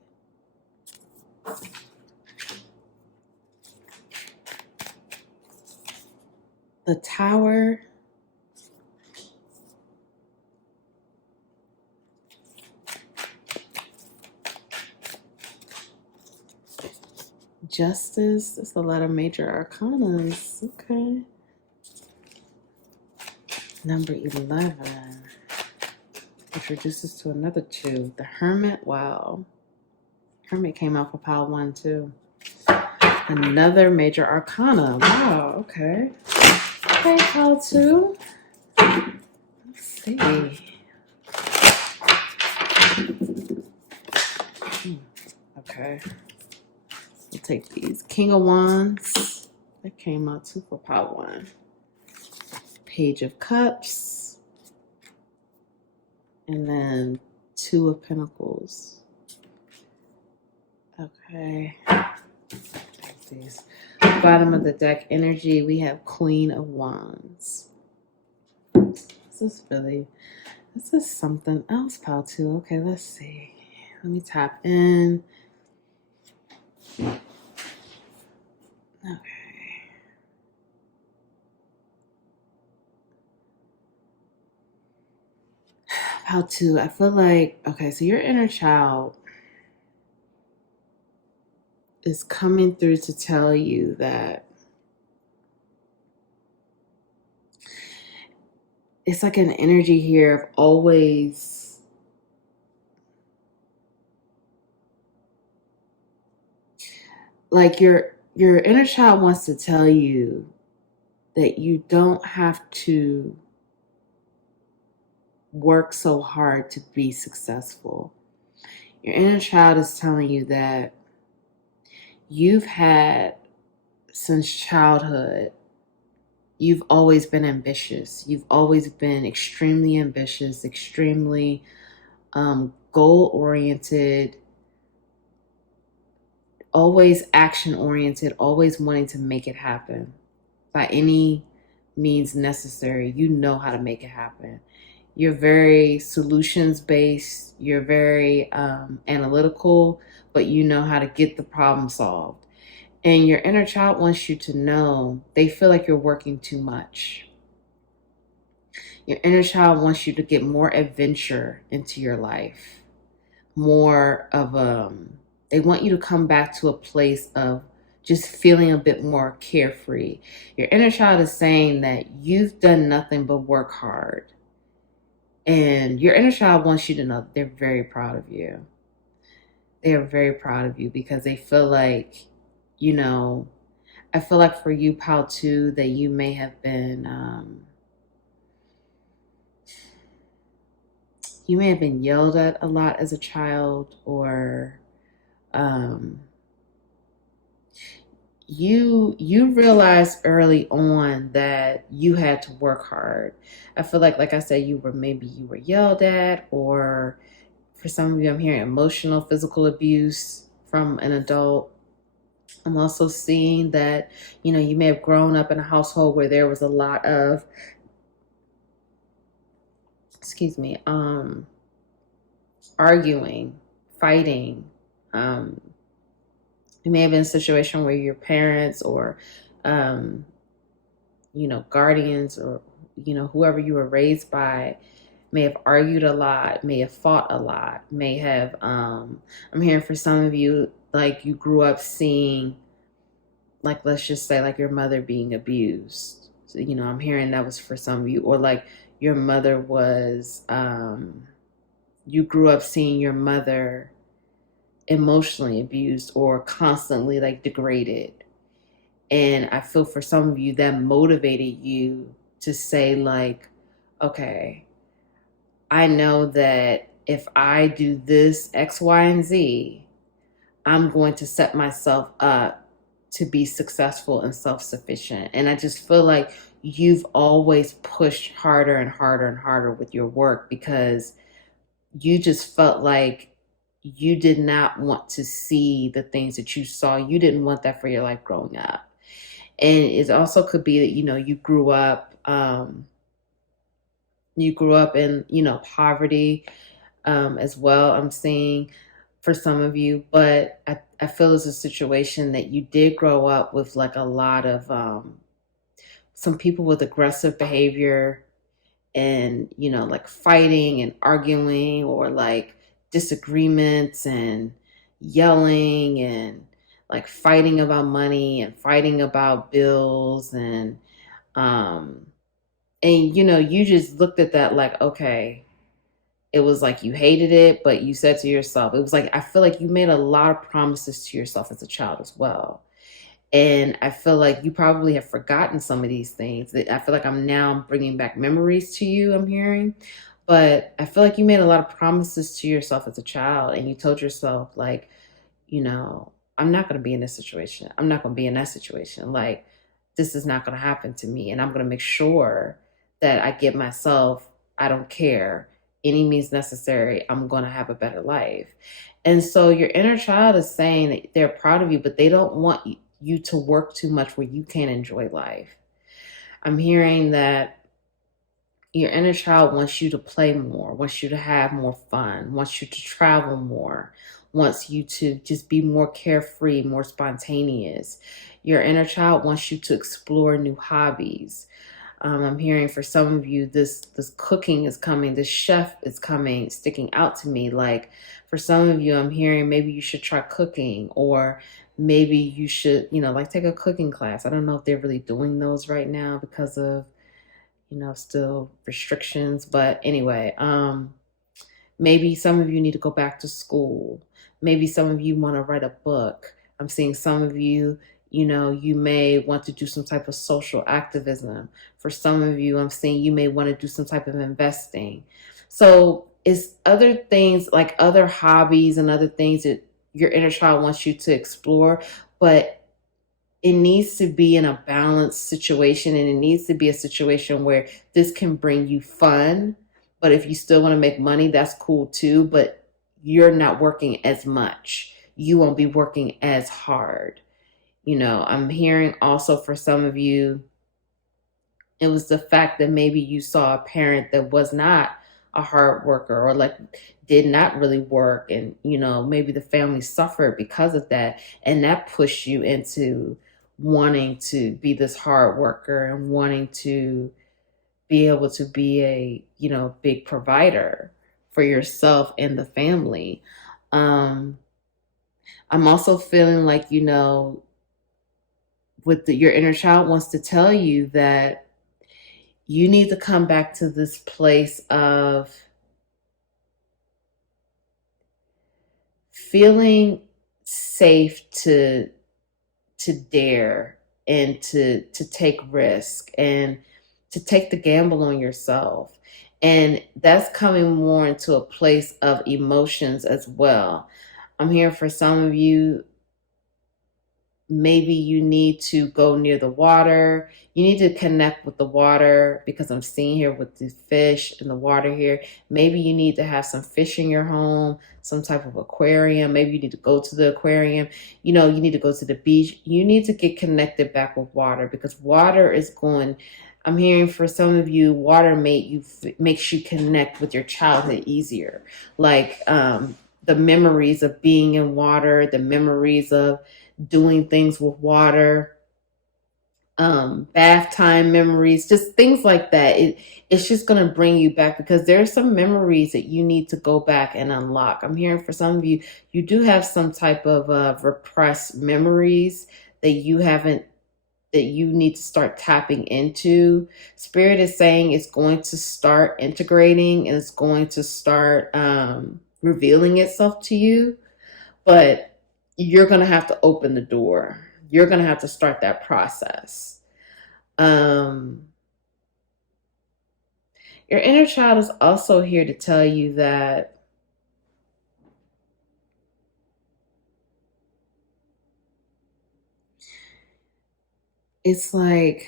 The Tower. Justice. There's a lot of major arcanas. Okay. Number 11. Introduces to another 2. The Hermit. Wow. Hermit came out for pile 1 too. Another major arcana. Wow. Okay. Okay, pile 2. Let's see. Okay. We'll take these. King of Wands. That came out too for pile 1. Page of Cups. And then 2 of Pentacles. Okay. Take these. Bottom of the deck energy, we have Queen of Wands. This is something else, pile 2. Okay, let's see. Let me tap in. Okay. Pile 2, I feel like, okay, so your inner child is coming through to tell you that it's like an energy here of always like your inner child wants to tell you that you don't have to work so hard to be successful. Your inner child is telling you that you've had, since childhood, you've always been ambitious. You've always been extremely ambitious, extremely goal-oriented, always action-oriented, always wanting to make it happen by any means necessary. You know how to make it happen. You're very solutions-based. You're very analytical, but you know how to get the problem solved. And your inner child wants you to know they feel like you're working too much. Your inner child wants you to get more adventure into your life. More of they want you to come back to a place of just feeling a bit more carefree. Your inner child is saying that you've done nothing but work hard. And your inner child wants you to know that they're very proud of you. They are very proud of you because they feel like, you know, I feel like for you, pile 2, that you may have been, yelled at a lot as a child, or you realized early on that you had to work hard. I feel like I said, you were yelled at, or for some of you, I'm hearing emotional, physical abuse from an adult. I'm also seeing that, you know, you may have grown up in a household where there was a lot of, arguing, fighting. It may have been a situation where your parents or, guardians, or, whoever you were raised by may have argued a lot, may have fought a lot, may have, I'm hearing for some of you, like you grew up seeing, like, let's just say, like your mother being abused. So, I'm hearing that was for some of you, or like your mother was, you grew up seeing your mother emotionally abused or constantly like degraded. And I feel for some of you that motivated you to say like, okay, I know that if I do this X, Y, and Z, I'm going to set myself up to be successful and self-sufficient. And I just feel like you've always pushed harder and harder and harder with your work because you just felt like you did not want to see the things that you saw. You didn't want that for your life growing up. And it also could be that, you grew up in, poverty, as well. I'm seeing for some of you, but I feel it's a situation that you did grow up with like a lot of, some people with aggressive behavior, and like fighting and arguing, or like disagreements and yelling, and like fighting about money and fighting about bills, um and you just looked at that like, okay, it was like you hated it, but you said to yourself, it was like, I feel like you made a lot of promises to yourself as a child as well. And I feel like you probably have forgotten some of these things. I feel like I'm now bringing back memories to you, I'm hearing. But I feel like you made a lot of promises to yourself as a child, and you told yourself, like, I'm not going to be in this situation. I'm not going to be in that situation. Like, this is not going to happen to me. And I'm going to make sure that I get myself, I don't care, any means necessary, I'm going to have a better life. And so your inner child is saying that they're proud of you, but they don't want you to work too much where you can't enjoy life. I'm hearing that your inner child wants you to play more, wants you to have more fun, wants you to travel more, wants you to just be more carefree, more spontaneous. Your inner child wants you to explore new hobbies. I'm hearing for some of you, this cooking is coming, this chef is coming, sticking out to me. Like for some of you, I'm hearing maybe you should try cooking, or maybe you should, like take a cooking class. I don't know if they're really doing those right now because of, still restrictions. But anyway, maybe some of you need to go back to school. Maybe some of you want to write a book. I'm seeing some of you, you may want to do some type of social activism. For some of you, I'm seeing you may want to do some type of investing. So it's other things, like other hobbies and other things that your inner child wants you to explore, but it needs to be in a balanced situation, and it needs to be a situation where this can bring you fun. But if you still want to make money, that's cool too. But you're not working as much. You won't be working as hard. I'm hearing also for some of you, it was the fact that maybe you saw a parent that was not a hard worker, or like did not really work. And, maybe the family suffered because of that. And that pushed you into wanting to be this hard worker and wanting to be able to be a, big provider for yourself and the family. I'm also feeling like, your inner child wants to tell you that you need to come back to this place of feeling safe to dare, and to take risk, and to take the gamble on yourself. And that's coming more into a place of emotions as well. I'm here for some of you, maybe you need to go near the water. You need to connect with the water, because I'm seeing here with the fish and the water here. Maybe you need to have some fish in your home, some type of aquarium. Maybe you need to go to the aquarium. You need to go to the beach. You need to get connected back with water, because water is going. I'm hearing for some of you, water makes you connect with your childhood easier. Like the memories of being in water, the memories of doing things with water, bath time memories, just things like that. It's just going to bring you back, because there are some memories that you need to go back and unlock. I'm hearing for some of you, you do have some type of repressed memories that you need to start tapping into. Spirit is saying it's going to start integrating, and it's going to start revealing itself to you. But you're going to have to open the door. You're going to have to start that process. Your inner child is also here to tell you that it's like,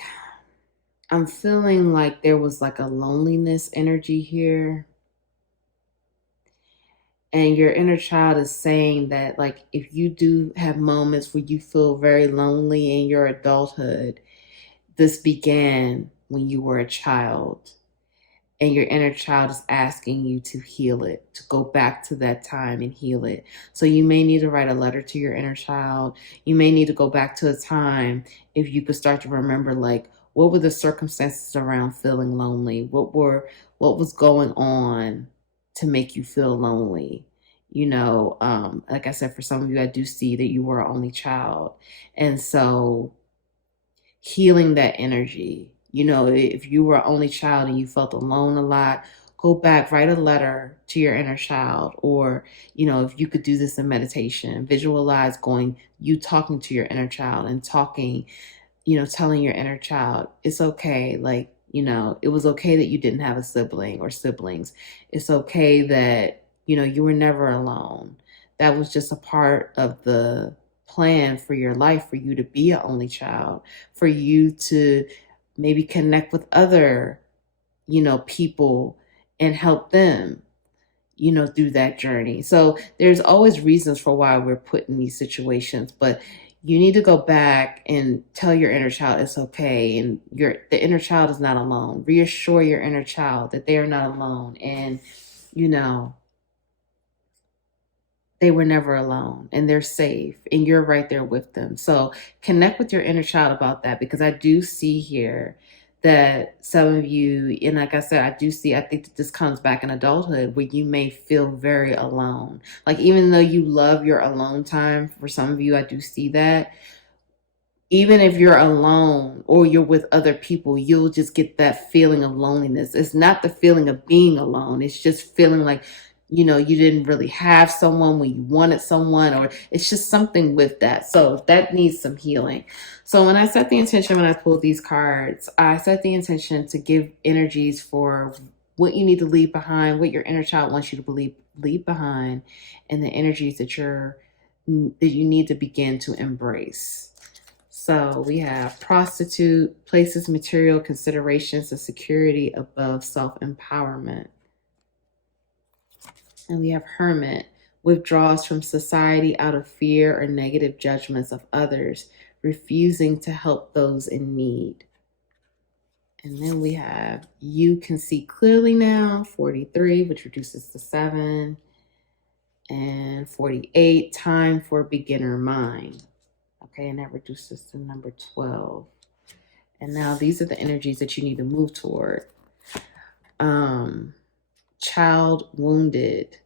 I'm feeling like there was like a loneliness energy here. And your inner child is saying that, like, if you do have moments where you feel very lonely in your adulthood, this began when you were a child. And your inner child is asking you to heal it, to go back to that time and heal it. So you may need to write a letter to your inner child. You may need to go back to a time, if you could start to remember, like, what were the circumstances around feeling lonely? What was going on to make you feel lonely? Like I said, for some of you, I do see that you were an only child. And so healing that energy. If you were an only child and you felt alone a lot, go back, write a letter to your inner child. Or, if you could do this in meditation, visualize you talking to your inner child and talking, telling your inner child, it's okay. Like, it was okay that you didn't have a sibling or siblings. It's okay that, you were never alone. That was just a part of the plan for your life, for you to be an only child, for you to maybe connect with other, people and help them, through that journey. So there's always reasons for why we're put in these situations, but you need to go back and tell your inner child it's okay. And the inner child is not alone. Reassure your inner child that they are not alone. And, they were never alone and they're safe and you're right there with them. So connect with your inner child about that, because I do see here that some of you, and like I said, I think that this comes back in adulthood where you may feel very alone. Like, even though you love your alone time, for some of you, I do see that. Even if you're alone or you're with other people, you'll just get that feeling of loneliness. It's not the feeling of being alone. It's just feeling like, you didn't really have someone when you wanted someone, or it's just something with that. So that needs some healing. So when I set the intention, when I pulled these cards, I set the intention to give energies for what you need to leave behind, what your inner child wants you to leave behind, and the energies that you need to begin to embrace. So we have prostitute, places material considerations and security above self-empowerment. And we have hermit, withdraws from society out of fear or negative judgments of others, refusing to help those in need. And then we have you can see clearly now, 43, which reduces to 7. And 48, time for beginner mind. Okay, and that reduces to number 12. And now these are the energies that you need to move toward. Child wounded,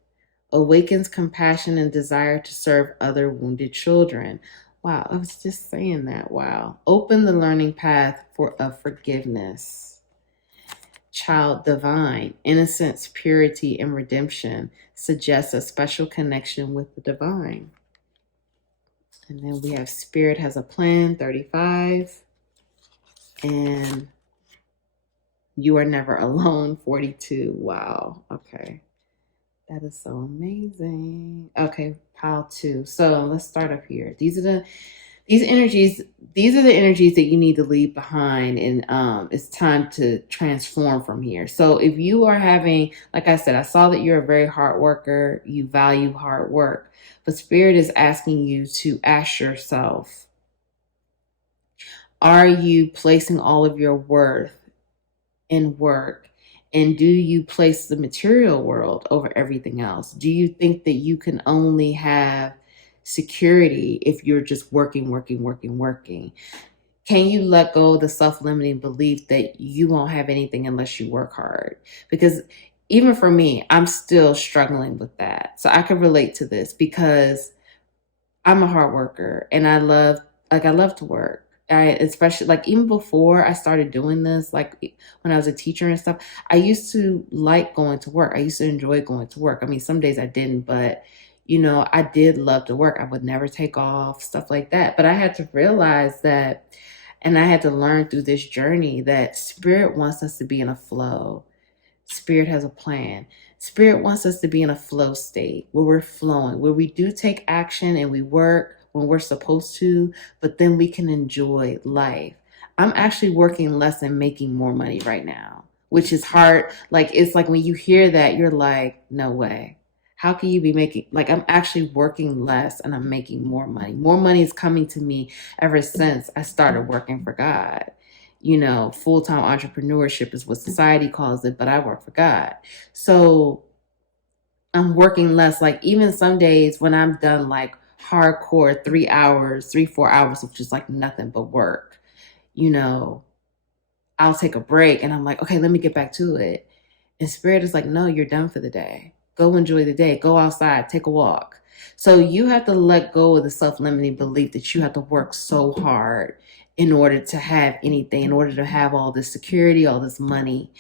awakens compassion and desire to serve other wounded children. Wow, I was just saying that. Wow. Open the learning path of forgiveness. Child divine, innocence, purity, and redemption suggests a special connection with the divine. And then we have spirit has a plan, 35. And you are never alone, 42. Wow. Okay. That is so amazing. Okay, pile 2. So let's start up here. These are the energies that you need to leave behind, and it's time to transform from here. So if you are having, like I said, I saw that you're a very hard worker, you value hard work, but Spirit is asking you to ask yourself, are you placing all of your worth in work? And do you place the material world over everything else? Do you think that you can only have security if you're just working? Can you let go of the self-limiting belief that you won't have anything unless you work hard? Because even for me, I'm still struggling with that. So I can relate to this because I'm a hard worker and I love to work. Especially like even before I started doing this, like when I was a teacher and stuff, I used to like going to work. I used to enjoy going to work. I mean, some days I didn't, but I did love to work. I would never take off, stuff like that. But I had to realize that, and I had to learn through this journey that Spirit wants us to be in a flow. Spirit has a plan. Spirit wants us to be in a flow state where we're flowing, where we do take action and we work when we're supposed to, but then we can enjoy life. I'm actually working less and making more money right now, which is hard. Like, it's like when you hear that, you're like, no way. How can you be making, like, I'm actually working less and I'm making more money. More money is coming to me ever since I started working for God. You know, full-time entrepreneurship is what society calls it, but I work for God. So I'm working less. Like, even some days when I'm done like hardcore 3 hours, 4 hours of just like nothing but work, you know, I'll take a break and I'm like, okay, let me get back to it. And spirit is like, no, you're done for the day. Go enjoy the day. Go outside, take a walk. So you have to let go of the self-limiting belief that you have to work so hard in order to have anything, in order to have all this security, all this money.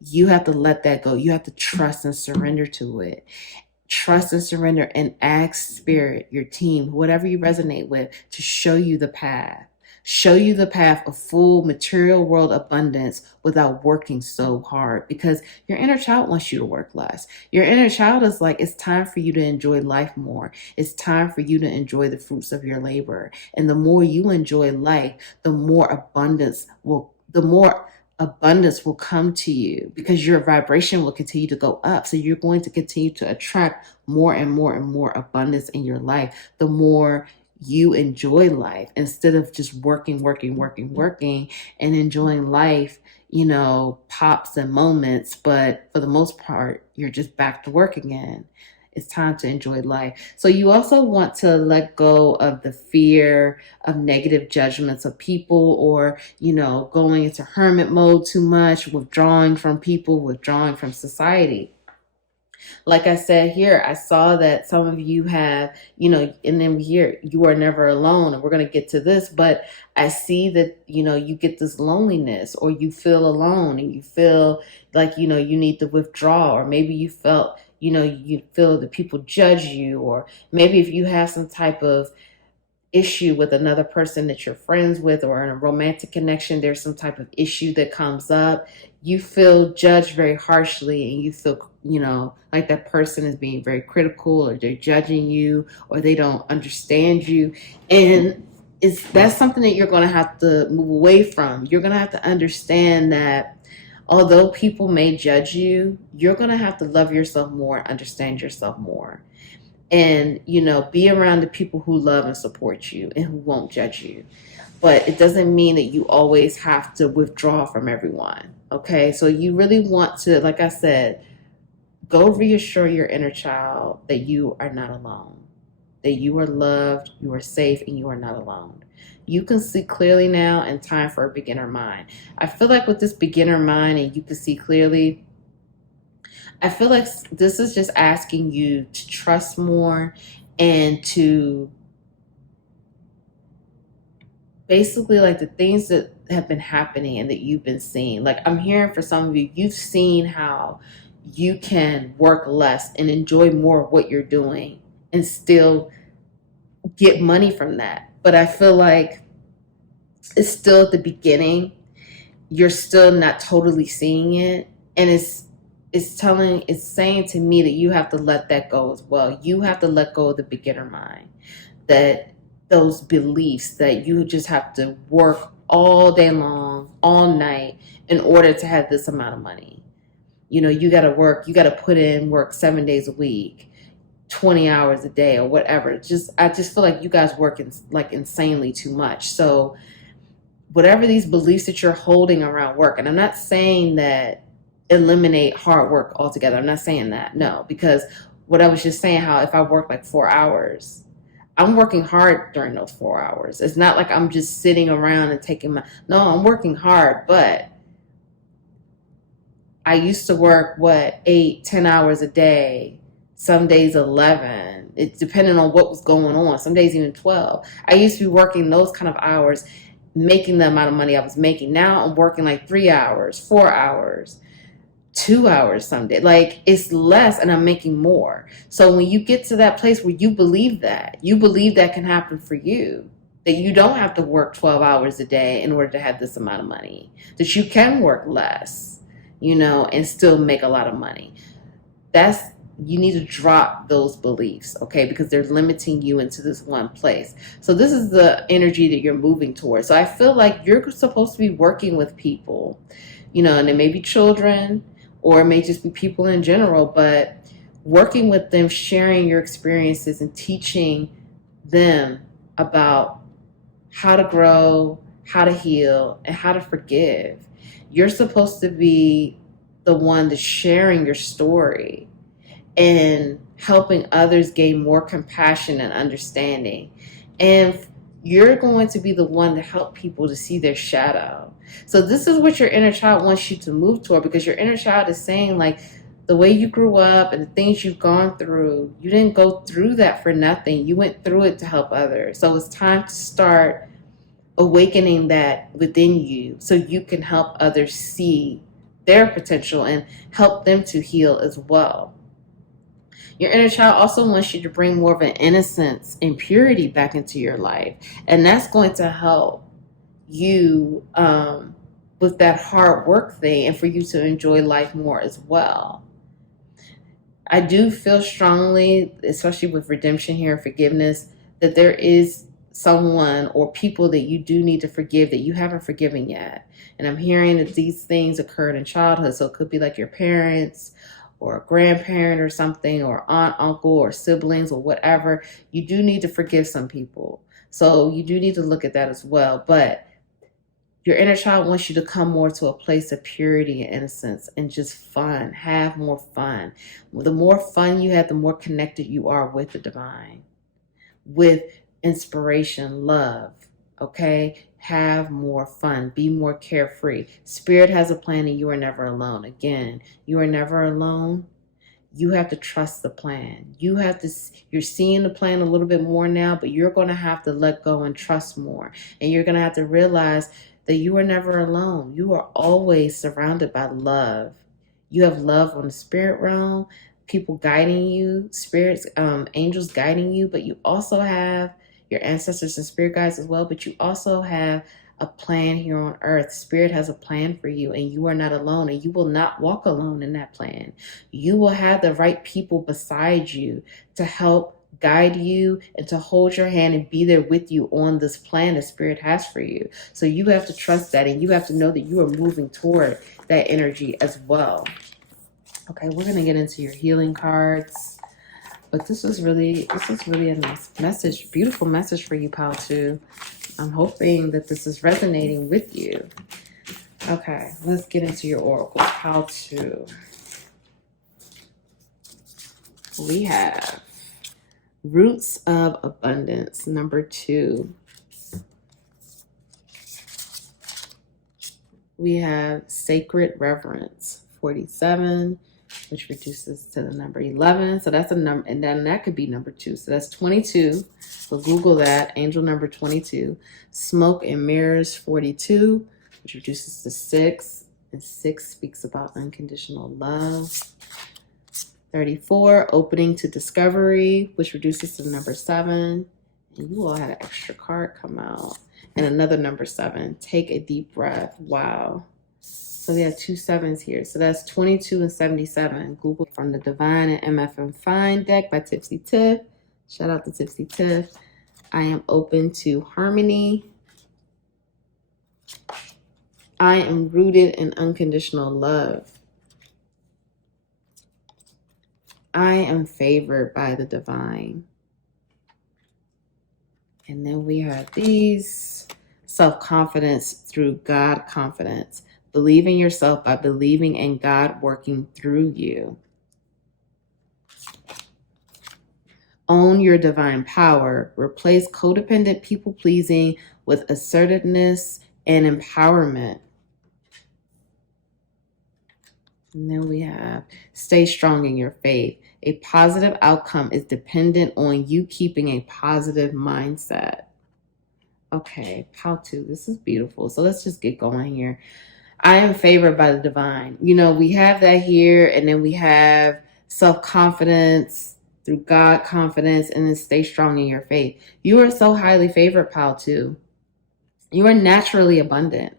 You have to let that go. You have to trust and surrender to it. Trust and surrender and ask spirit, your team, whatever you resonate with, to show you the path. Show you the path of full material world abundance without working so hard, because your inner child wants you to work less. Your inner child is like, it's time for you to enjoy life more. It's time for you to enjoy the fruits of your labor. And the more you enjoy life, the more abundance will come to you, because your vibration will continue to go up. So you're going to continue to attract more and more and more abundance in your life. The more you enjoy life, instead of just working and enjoying life, you know, pops and moments, but for the most part, you're just back to work again. It's time to enjoy life. So you also want to let go of the fear of negative judgments of people, or, you know, going into hermit mode too much, withdrawing from people, withdrawing from society. Like I said here, I saw that some of you have, you know, and then here, you are never alone, and we're going to get to this, but I see that, you know, you get this loneliness, or you feel alone, and you feel like, you know, you need to withdraw, or maybe you felt, you know, you feel that people judge you, or maybe if you have some type of issue with another person that you're friends with, or in a romantic connection, there's some type of issue that comes up, you feel judged very harshly, and you feel, you know, like that person is being very critical, or they're judging you, or they don't understand you. And that's something that you're going to have to move away from. You're going to have to understand that although people may judge you, you're going to have to love yourself more, understand yourself more, and, you know, be around the people who love and support you and who won't judge you. But it doesn't mean that you always have to withdraw from everyone. Okay, so you really want to, like I said, go reassure your inner child that you are not alone, that you are loved, you are safe, and you are not alone. You can see clearly now, and time for a beginner mind. I feel like with this beginner mind, and you can see clearly, I feel like this is just asking you to trust more, and to basically, like, the things that have been happening and that you've been seeing. Like, I'm hearing for some of you, you've seen how you can work less and enjoy more of what you're doing and still get money from that. But I feel like it's still at the beginning. You're still not totally seeing it. And it's saying to me that you have to let that go as well. You have to let go of the beginner mind, that those beliefs that you just have to work all day long, all night, in order to have this amount of money. You know, you got to put in work 7 days a week, 20 hours a day, or whatever. I just feel like you guys work like insanely too much. So whatever these beliefs that you're holding around work, and I'm not saying that eliminate hard work altogether. I'm not saying that, no, because what I was just saying, how if I work like 4 hours, I'm working hard during those 4 hours. It's not like I'm just sitting around and no, I'm working hard, but I used to work, 8-10 hours a day, some days 11. It's depending on what was going on, some days even 12. I used to be working those kind of hours, making the amount of money I was making. Now I'm working like 3 hours, 4 hours, 2 hours some day. Like, it's less and I'm making more. So when you get to that place where you believe that can happen for you, that you don't have to work 12 hours a day in order to have this amount of money, that you can work less, you know, and still make a lot of money. You need to drop those beliefs, okay? Because they're limiting you into this one place. So this is the energy that you're moving towards. So I feel like you're supposed to be working with people, you know, and it may be children, or it may just be people in general, but working with them, sharing your experiences and teaching them about how to grow, how to heal, and how to forgive. You're supposed to be the one that's sharing your story and helping others gain more compassion and understanding. And you're going to be the one to help people to see their shadow. So this is what your inner child wants you to move toward, because your inner child is saying, like, the way you grew up and the things you've gone through, you didn't go through that for nothing. You went through it to help others. So it's time to start awakening that within you so you can help others see their potential and help them to heal as well. Your inner child also wants you to bring more of an innocence and purity back into your life. And that's going to help you with that hard work thing and for you to enjoy life more as well. I do feel strongly, especially with redemption here, forgiveness, that there is someone or people that you do need to forgive that you haven't forgiven yet. And I'm hearing that these things occurred in childhood. So it could be like your parents or a grandparent or something, or aunt, uncle, or siblings, or whatever. You do need to forgive some people. So you do need to look at that as well. But your inner child wants you to come more to a place of purity and innocence and just fun. Have more fun. The more fun you have, the more connected you are with the divine, with inspiration, love. Okay? Have more fun. Be more carefree. Spirit has a plan and you are never alone. Again, you are never alone. You have to trust the plan. You're seeing the plan a little bit more now, but you're going to have to let go and trust more. And you're going to have to realize that you are never alone. You are always surrounded by love. You have love on the spirit realm, people guiding you, spirits, angels guiding you, but you also have your ancestors and spirit guides as well, but you also have a plan here on earth. Spirit has a plan for you, and you are not alone, and you will not walk alone in that plan. You will have the right people beside you to help guide you and to hold your hand and be there with you on this plan that Spirit has for you. So you have to trust that, and you have to know that you are moving toward that energy as well. Okay, we're going to get into your healing cards. But this is really a nice message, beautiful message for you, Pal 2. I'm hoping that this is resonating with you. Okay, let's get into your oracle, Pal 2. We have Roots of Abundance, number 2. We have Sacred Reverence, 47. Which reduces to the number 11. So that's a number, and then that could be number 2. So that's 22. So Google that, angel number 22. Smoke and Mirrors, 42, which reduces to 6. And 6 speaks about unconditional love. 34, Opening to Discovery, which reduces to the number 7. And you all had an extra card come out. And another number 7, Take a Deep Breath. Wow. So we have 2 7s here. So that's 22 and 77. Google from the Divine and MFM Fine deck by Tipsy Tiff. Shout out to Tipsy Tiff. I am open to harmony. I am rooted in unconditional love. I am favored by the divine. And then we have these. Self-confidence through God confidence. Believe in yourself by believing in God working through you. Own your divine power. Replace codependent people-pleasing with assertiveness and empowerment. And then we have stay strong in your faith. A positive outcome is dependent on you keeping a positive mindset. Okay, Pal 2, this is beautiful. So let's just get going here. I am favored by the divine. You know, we have that here, and then we have self-confidence through God confidence, and then stay strong in your faith. You are so highly favored, Pal 2. You are naturally abundant.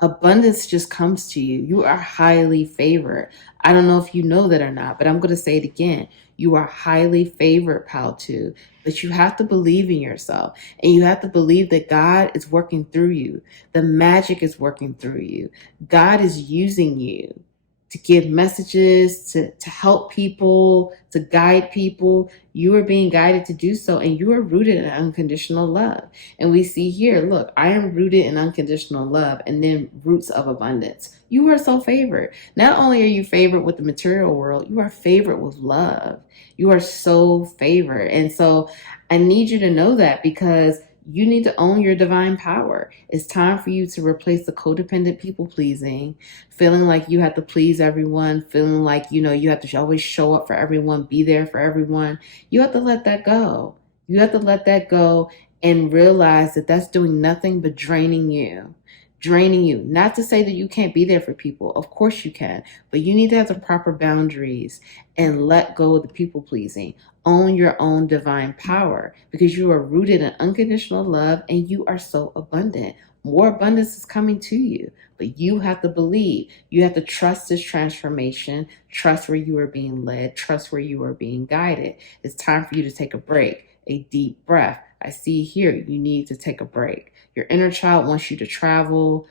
Abundance just comes to you. You are highly favored. I don't know if you know that or not, but I'm going to say it again. You are highly favored, Pal 2. But you have to believe in yourself. And you have to believe that God is working through you. The magic is working through you. God is using you to give messages, to help people, to guide people. You are being guided to do so, and you are rooted in unconditional love. And we see here, look, I am rooted in unconditional love, and then roots of abundance. You are so favored. Not only are you favored with the material world, you are favored with love. You are so favored. And so I need you to know that, because you need to own your divine power. It's time for you to replace the codependent people pleasing, feeling like you have to please everyone, feeling like, you have to always show up for everyone, be there for everyone. You have to let that go. You have to let that go and realize that that's doing nothing but draining you. Draining you. Not to say that you can't be there for people. Of course you can. But you need to have the proper boundaries and let go of the people pleasing. Own your own divine power, because you are rooted in unconditional love and you are so abundant. More abundance is coming to you, but you have to believe. You have to trust this transformation, trust where you are being led, trust where you are being guided. It's time for you to take a break, a deep breath. I see here you need to take a break. Your inner child wants you to travel,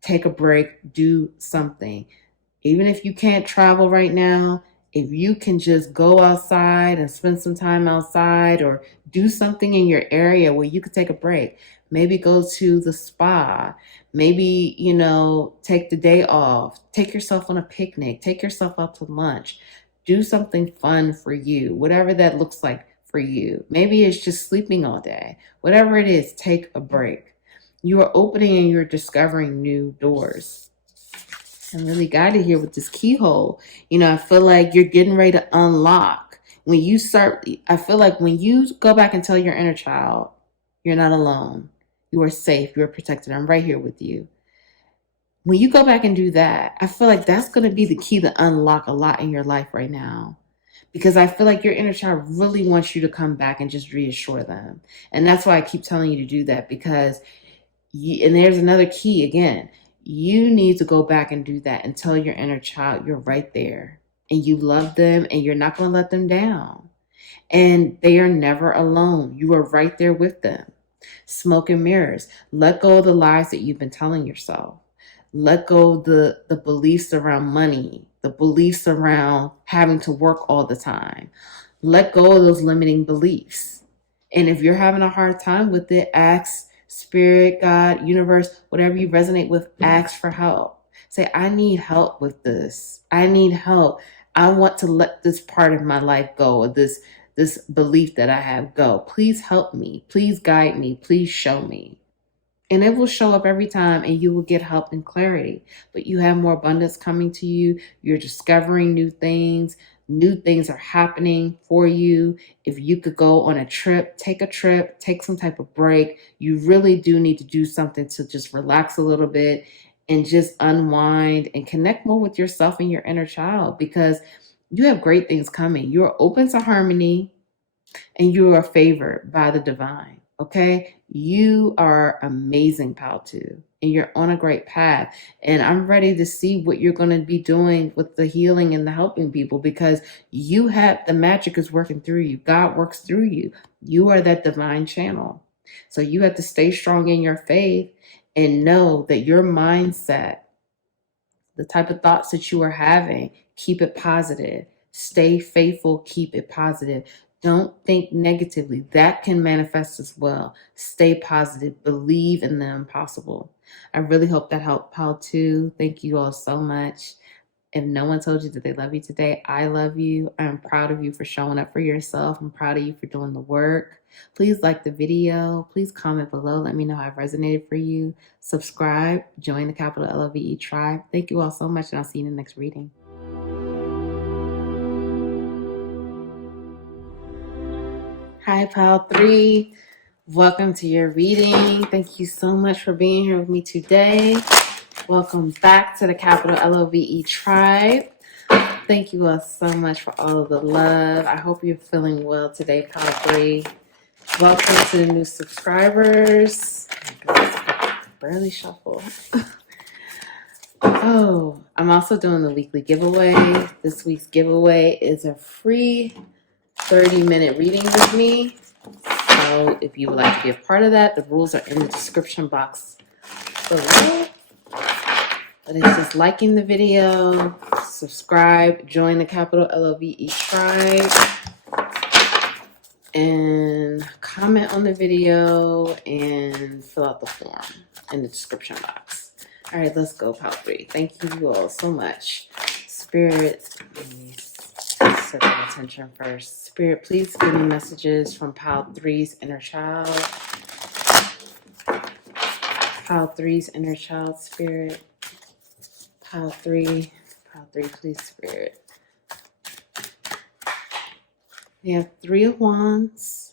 take a break, do something. Even if you can't travel right now, if you can just go outside and spend some time outside, or do something in your area where you could take a break, maybe go to the spa, maybe, take the day off, take yourself on a picnic, take yourself out to lunch, do something fun for you, whatever that looks like for you. Maybe it's just sleeping all day. Whatever it is, take a break. You are opening and you're discovering new doors. I'm really guided here with this keyhole. I feel like you're getting ready to unlock. I feel like when you go back and tell your inner child, you're not alone. You are safe. You are protected. I'm right here with you. When you go back and do that, I feel like that's going to be the key to unlock a lot in your life right now. Because I feel like your inner child really wants you to come back and just reassure them. And that's why I keep telling you to do that, because, and there's another key again. You need to go back and do that and tell your inner child you're right there and you love them and you're not going to let them down. And they are never alone. You are right there with them. Smoke and mirrors. Let go of the lies that you've been telling yourself. Let go of the beliefs around money, the beliefs around having to work all the time. Let go of those limiting beliefs. And if you're having a hard time with it, ask Spirit, God, universe, whatever you resonate with, ask for help. Say, I need help with this. I need help. I want to let this part of my life go, or this belief that I have go. Please help me. Please guide me. Please show me. And it will show up every time and you will get help and clarity. But you have more abundance coming to you. You're discovering new things. New things are happening for you. If you could go on a trip, take some type of break. You really do need to do something to just relax a little bit and just unwind and connect more with yourself and your inner child, because you have great things coming. You're open to harmony and you are favored by the divine. Okay? You are amazing, pal, too. And you're on a great path. And I'm ready to see what you're going to be doing with the healing and the helping people, because you have, the magic is working through you. God works through you. You are that divine channel. So you have to stay strong in your faith and know that your mindset, the type of thoughts that you are having, keep it positive. Stay faithful, keep it positive. Don't think negatively. That can manifest as well. Stay positive. Believe in the impossible. I really hope that helped, pal, too. Thank you all so much. If no one told you that they love you today, I love you. I'm proud of you for showing up for yourself. I'm proud of you for doing the work. Please like the video. Please comment below. Let me know how it resonated for you. Subscribe. Join the capital LOVE tribe. Thank you all so much, and I'll see you in the next reading. Hi, Pal 3. Welcome to your reading. Thank you so much for being here with me today. Welcome back to the capital LOVE tribe. Thank you all so much for all of the love. I hope you're feeling well today, Pal 3. Welcome to the new subscribers. Barely shuffle. Oh, I'm also doing the weekly giveaway. This week's giveaway is a free 30-minute reading with me. So if you would like to be a part of that, the rules are in the description box below. But it's just liking the video, subscribe, join the capital LOVE tribe, and comment on the video and fill out the form in the description box. All right, let's go, Pile 3. Thank you all so much. Spirit, let me set the intention first. Spirit, please give me messages from Pile 3's inner child. Pile 3's inner child, Spirit. Pile 3, please, Spirit. We have 3 of Wands.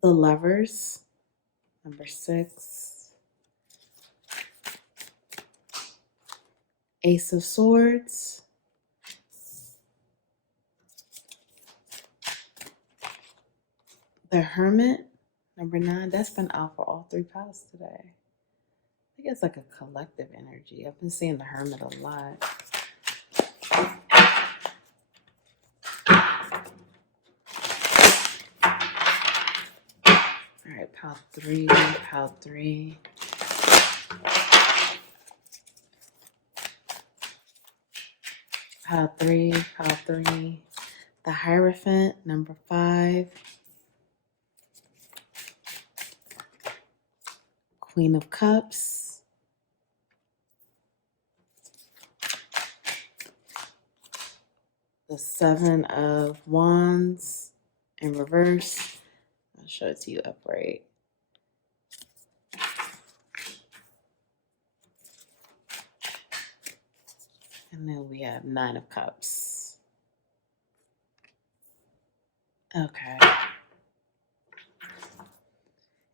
The Lovers, number 6. Ace of Swords. The Hermit, number 9. That's been out for all 3 piles today. I think it's like a collective energy. I've been seeing the Hermit a lot. All right, pile 3, pile 3. Pile 3, pile 3. The Hierophant, number 5. Queen of Cups. The 7 of Wands in reverse. I'll show it to you upright. And then we have 9 of Cups. Okay.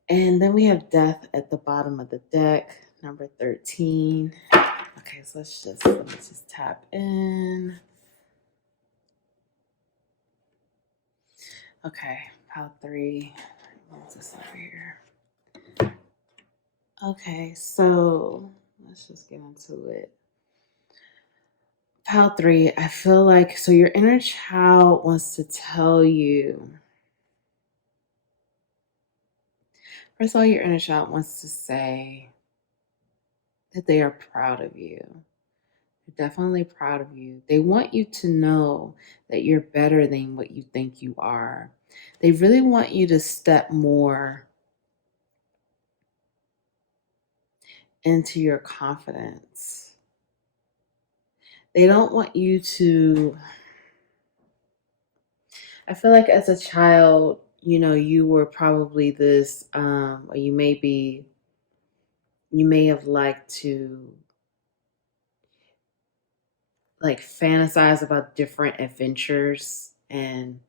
And then we have Death at the bottom of the deck, number 13. Okay, so let me just tap in. Okay, pile 3. What's this over here? Okay, so let's just get into it. Pile 3, I feel like, so your inner child wants to tell you. First of all, your inner child wants to say that they are proud of you. They're definitely proud of you. They want you to know that you're better than what you think you are. They really want you to step more into your confidence. They don't want you to, I feel like as a child, you know, you were probably this, or you may have liked to like fantasize about different adventures and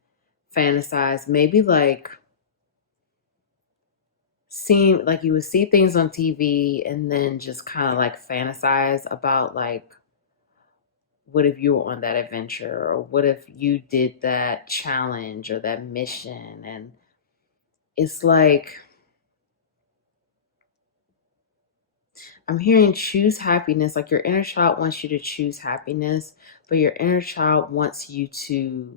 fantasize maybe like seeing, like you would see things on TV and then just kind of like fantasize about like, what if you were on that adventure, or what if you did that challenge or that mission? And it's like, I'm hearing choose happiness. Like your inner child wants you to choose happiness, but your inner child wants you to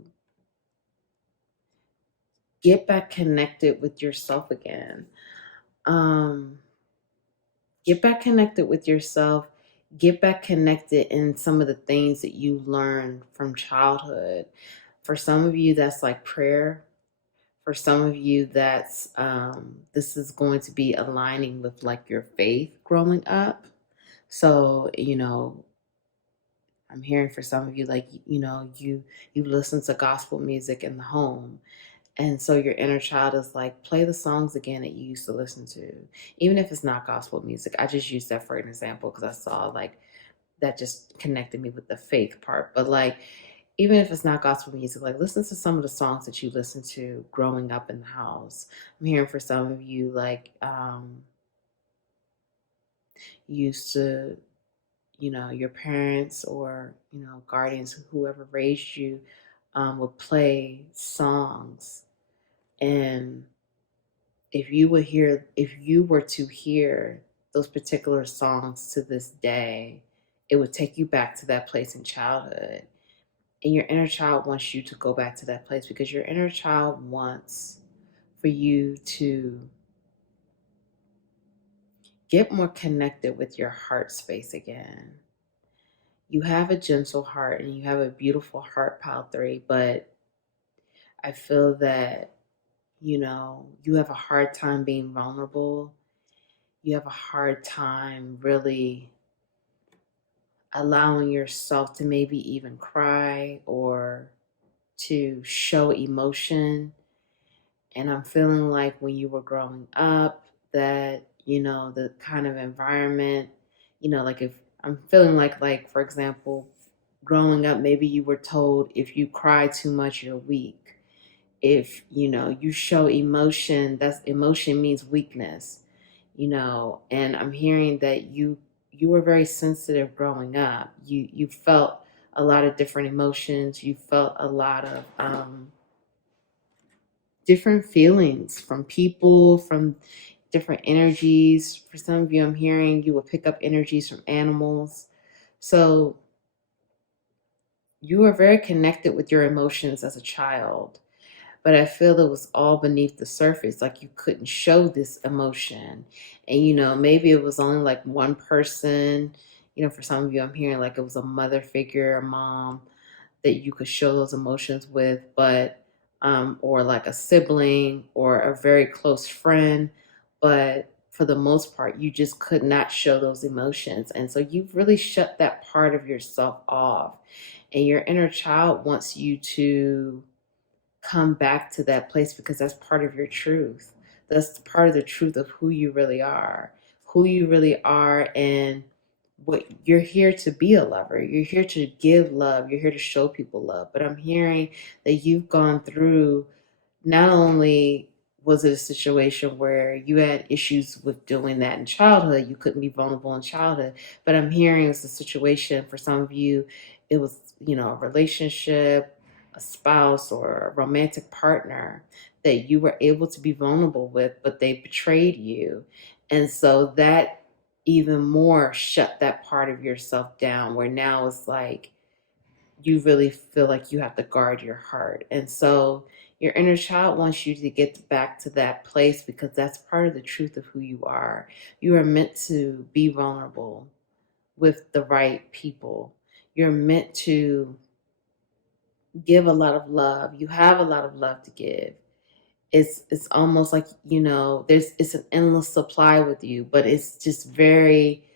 get back connected with yourself again. Get back connected with yourself. Get back connected in some of the things that you learned from childhood. For some of you, that's like prayer. For some of you, that's this is going to be aligning with like your faith growing up. So, you know, I'm hearing for some of you, like, you know, you listen to gospel music in the home. And so your inner child is like, play the songs again that you used to listen to. Even if it's not gospel music. I just used that for an example because I saw like that just connected me with the faith part. But like, even if it's not gospel music, like listen to some of the songs that you listened to growing up in the house. I'm hearing for some of you, like, used to, you know, your parents or, you know, guardians, whoever raised you, would play songs. And if you were to hear those particular songs to this day, it would take you back to that place in childhood. And your inner child wants you to go back to that place because your inner child wants for you to get more connected with your heart space again. You have a gentle heart and you have a beautiful heart, pile 3, but I feel that, you have a hard time being vulnerable. You have a hard time really allowing yourself to maybe even cry or to show emotion. And I'm feeling like when you were growing up, that, the kind of environment, like if I'm feeling like, for example, growing up, maybe you were told if you cry too much, you're weak. If, you show emotion, that's emotion means weakness, and I'm hearing that you were very sensitive growing up. You felt a lot of different emotions. You felt a lot of different feelings from people, from different energies. For some of you, I'm hearing you will pick up energies from animals. So you were very connected with your emotions as a child, but I feel it was all beneath the surface. Like you couldn't show this emotion. And, maybe it was only like one person, for some of you, I'm hearing like it was a mother figure, a mom that you could show those emotions with, but or like a sibling or a very close friend, but for the most part, you just could not show those emotions. And so you've really shut that part of yourself off. And your inner child wants you to come back to that place because that's part of your truth. That's part of the truth of who you really are, and what you're here to be a lover. You're here to give love. You're here to show people love. But I'm hearing that you've gone through, not only was it a situation where you had issues with doing that in childhood, you couldn't be vulnerable in childhood, but I'm hearing it's a situation for some of you, it was, a relationship, a spouse, or a romantic partner that you were able to be vulnerable with, but they betrayed you. And so that even more shut that part of yourself down, where now it's like you really feel like you have to guard your heart. And so your inner child wants you to get back to that place because that's part of the truth of who you are. You are meant to be vulnerable with the right people. You're meant to give a lot of love. You have a lot of love to give. It's almost like, it's an endless supply with you, but it's just very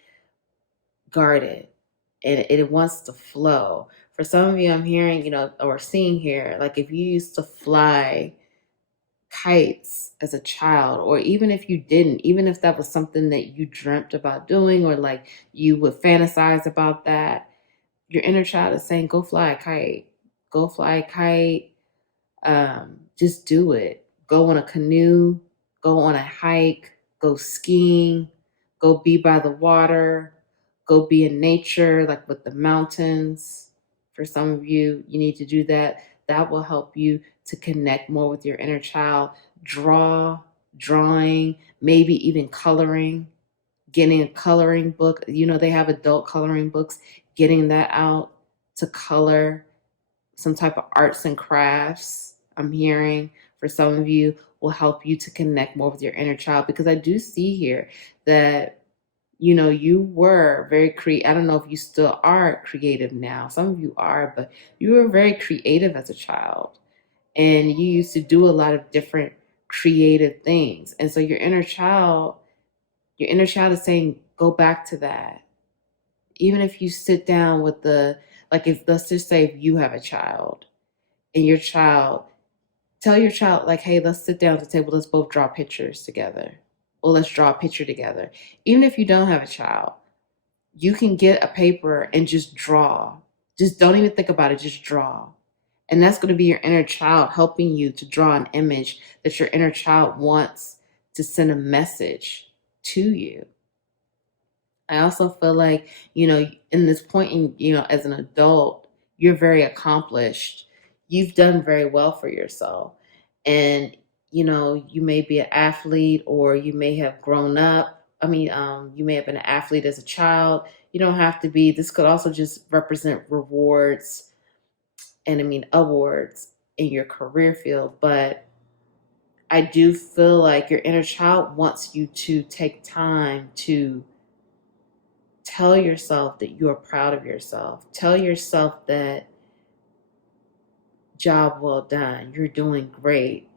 guarded, and it wants to flow. For some of you, I'm hearing, or seeing here, like if you used to fly kites as a child, or even if you didn't, even if that was something that you dreamt about doing, or like you would fantasize about that, your inner child is saying, go fly a kite. Go fly a kite. Just do it. Go on a canoe, go on a hike, go skiing, go be by the water, go be in nature, like with the mountains. For some of you, you need to do that. That will help you to connect more with your inner child. Drawing, maybe even coloring, getting a coloring book. They have adult coloring books, getting that out to color some type of arts and crafts, I'm hearing for some of you, will help you to connect more with your inner child. Because I do see here that, you were very creative. I don't know if you still are creative now. Some of you are, but you were very creative as a child. And you used to do a lot of different creative things. And so your inner child is saying, go back to that. Even if you sit down with like if, let's just say if you have a child and your child, tell your child, like, hey, let's sit down at the table, let's both draw pictures together. Or let's draw a picture together. Even if you don't have a child, you can get a paper and just draw. Just don't even think about it, just draw. And that's going to be your inner child helping you to draw an image that your inner child wants to send a message to you. I also feel like, in this point in, as an adult, you're very accomplished. You've done very well for yourself. And, you may be an athlete, or you may have grown up. You may have been an athlete as a child. You don't have to be. This could also just represent rewards and awards in your career field. But I do feel like your inner child wants you to take time to tell yourself that you are proud of yourself. Tell yourself that job well done, you're doing great.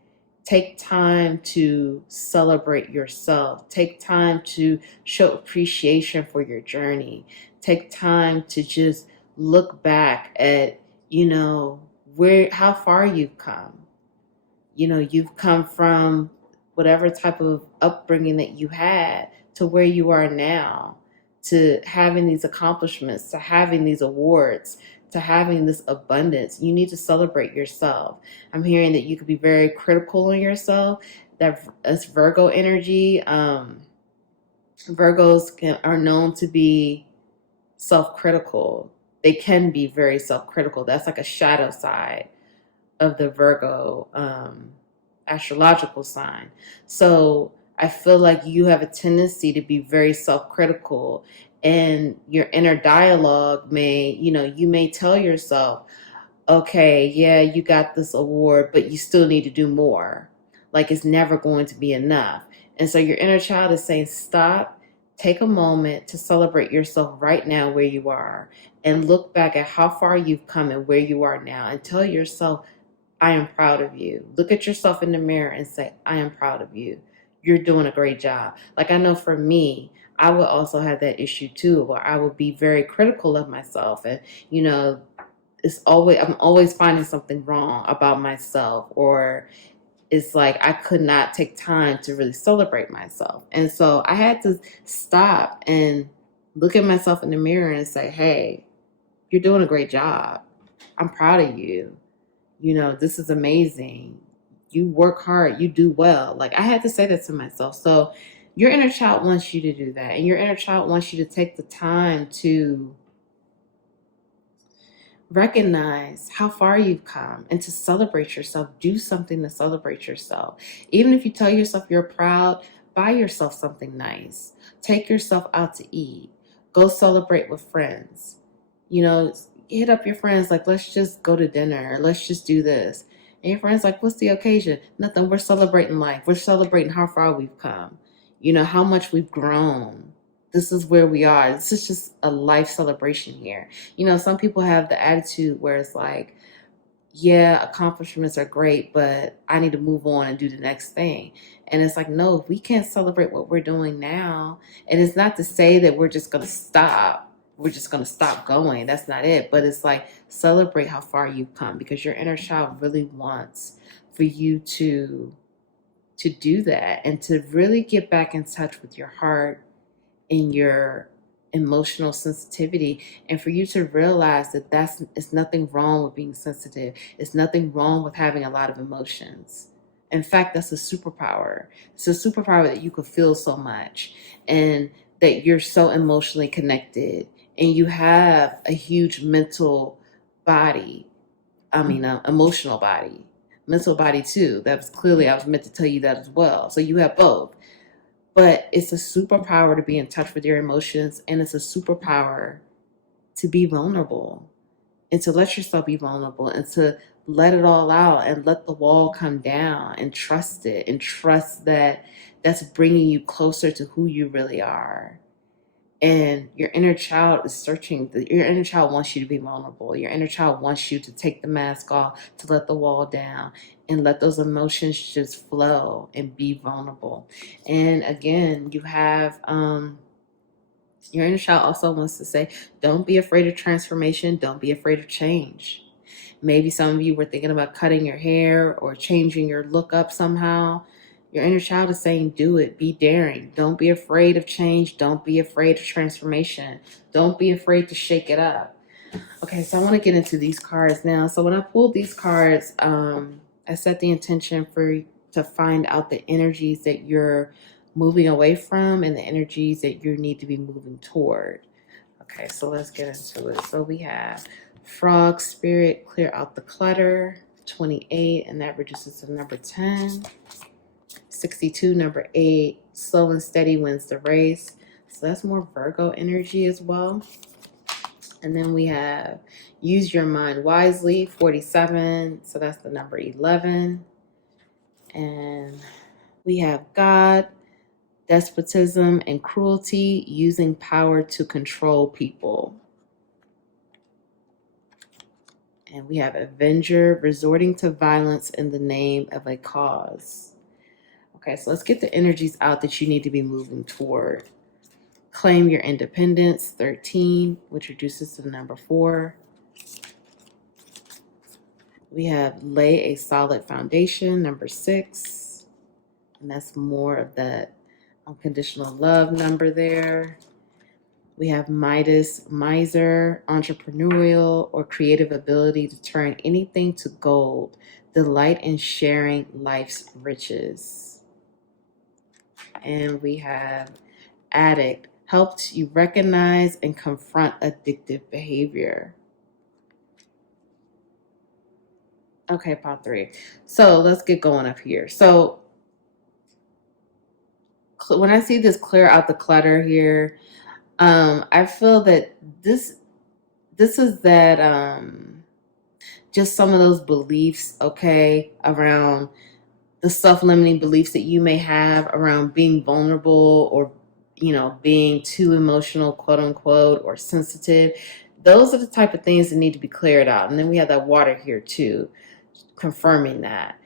Take time to celebrate yourself. Take time to show appreciation for your journey. Take time to just look back at, how far you've come. You've come from whatever type of upbringing that you had to where you are now, to having these accomplishments, to having these awards, to having this abundance. You need to celebrate yourself. I'm hearing that you could be very critical on yourself. That's Virgo energy. Virgos are known to be self-critical. They can be very self-critical. That's like a shadow side of the Virgo astrological sign. So I feel like you have a tendency to be very self-critical, and your inner dialogue you may tell yourself, okay, yeah, you got this award, but you still need to do more. Like it's never going to be enough. And so your inner child is saying, stop, take a moment to celebrate yourself right now where you are, and look back at how far you've come and where you are now, and tell yourself, I am proud of you. Look at yourself in the mirror and say, I am proud of you. You're doing a great job. Like I know for me, I would also have that issue too, where I would be very critical of myself. And, I'm always finding something wrong about myself, or it's like I could not take time to really celebrate myself. And so I had to stop and look at myself in the mirror and say, hey, you're doing a great job. I'm proud of you. This is amazing. You work hard, you do well. Like I had to say that to myself. So your inner child wants you to do that. And your inner child wants you to take the time to recognize how far you've come and to celebrate yourself. Do something to celebrate yourself. Even if you tell yourself you're proud, buy yourself something nice. Take yourself out to eat. Go celebrate with friends. Hit up your friends, like, let's just go to dinner. Let's just do this. And your friend's like, what's the occasion? Nothing. We're celebrating life. We're celebrating how far we've come. How much we've grown. This is where we are. This is just a life celebration here. Some people have the attitude where it's like, yeah, accomplishments are great, but I need to move on and do the next thing. And it's like, no, if we can't celebrate what we're doing now, and it's not to say that we're just going to stop. We're just going to stop going. That's not it. But it's like, celebrate how far you've come, because your inner child really wants for you to do that, and to really get back in touch with your heart and your emotional sensitivity, and for you to realize that it's nothing wrong with being sensitive. It's nothing wrong with having a lot of emotions. In fact, that's a superpower. It's a superpower that you could feel so much, and that you're so emotionally connected, and you have a huge mental body. Emotional body, mental body too. I was meant to tell you that as well. So you have both. But it's a superpower to be in touch with your emotions, and it's a superpower to be vulnerable, and to let yourself be vulnerable, and to let it all out, and let the wall come down, and trust it, and trust that that's bringing you closer to who you really are. And your inner child is searching. Your inner child wants you to be vulnerable. Your inner child wants you to take the mask off, to let the wall down, and let those emotions just flow and be vulnerable. And again, you have your inner child also wants to say, don't be afraid of transformation. Don't be afraid of change. Maybe some of you were thinking about cutting your hair or changing your look up somehow. Your inner child is saying, do it. Be daring. Don't be afraid of change. Don't be afraid of transformation. Don't be afraid to shake it up. Okay, so I want to get into these cards now. So when I pulled these cards, I set the intention to find out the energies that you're moving away from and the energies that you need to be moving toward. Okay, so let's get into it. So we have Frog Spirit, clear out the clutter, 28, and that reduces to number 10. 62, number 8, slow and steady wins the race. So that's more Virgo energy as well. And then we have use your mind wisely, 47. So that's the number 11. And we have God, despotism, and cruelty, using power to control people. And we have Avenger, resorting to violence in the name of a cause. Okay, so let's get the energies out that you need to be moving toward. Claim your independence, 13, which reduces to the number 4. We have lay a solid foundation, number 6. And that's more of that unconditional love number there. We have Midas, miser, entrepreneurial or creative ability to turn anything to gold, delight in sharing life's riches. And we have addict, helps you recognize and confront addictive behavior. Okay, part 3. So let's get going up here. So when I see this clear out the clutter here, I feel that this is that just some of those beliefs, okay, around the self-limiting beliefs that you may have around being vulnerable or, being too emotional, quote unquote, or sensitive. Those are the type of things that need to be cleared out. And then we have that water here too, confirming that.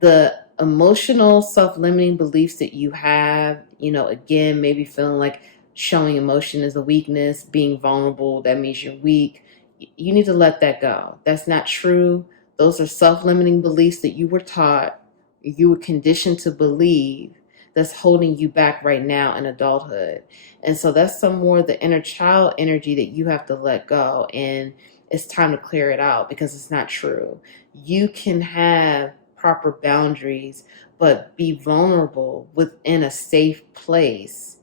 The emotional self-limiting beliefs that you have, again, maybe feeling like showing emotion is a weakness, being vulnerable, that means you're weak. You need to let that go. That's not true. Those are self-limiting beliefs that you were taught, you were conditioned to believe, that's holding you back right now in adulthood. And so that's some more of the inner child energy that you have to let go. And it's time to clear it out because it's not true. You can have proper boundaries, but be vulnerable within a safe place.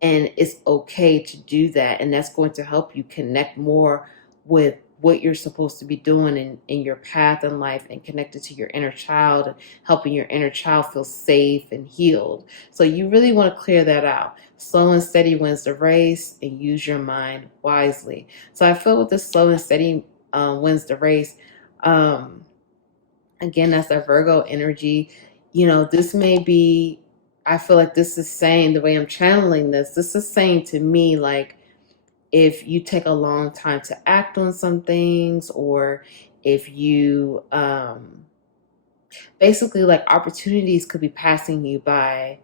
And it's okay to do that. And that's going to help you connect more with what you're supposed to be doing in your path in life, and connected to your inner child, and helping your inner child feel safe and healed. So you really want to clear that out. Slow and steady wins the race, and use your mind wisely. So I feel with this slow and steady wins the race. Again, that's a Virgo energy. This may be, I feel like this is saying, the way I'm channeling this is saying to me, like, if you take a long time to act on some things, or if you basically, like, opportunities could be passing you by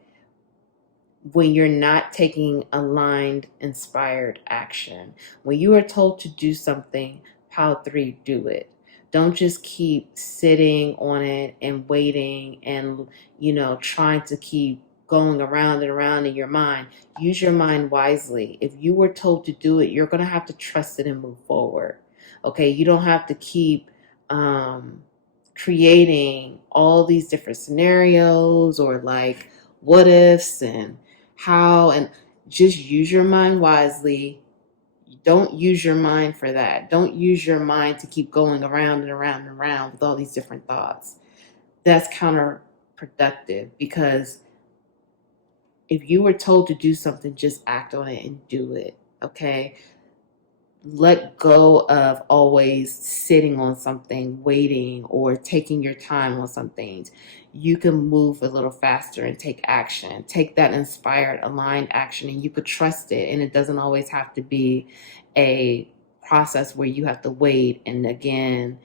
when you're not taking aligned, inspired action. When you are told to do something, pile 3, do it. Don't just keep sitting on it and waiting and, trying to keep going around and around in your mind. Use your mind wisely. If you were told to do it, you're going to have to trust it and move forward. Okay, you don't have to keep creating all these different scenarios, or like what ifs and how, and just use your mind wisely. Don't use your mind for that. Don't use your mind to keep going around and around and around with all these different thoughts. That's counterproductive, because if you were told to do something, just act on it and do it, okay? Let go of always sitting on something, waiting, or taking your time on some things. You can move a little faster and take action. Take that inspired, aligned action, and you could trust it. And it doesn't always have to be a process where you have to wait and again,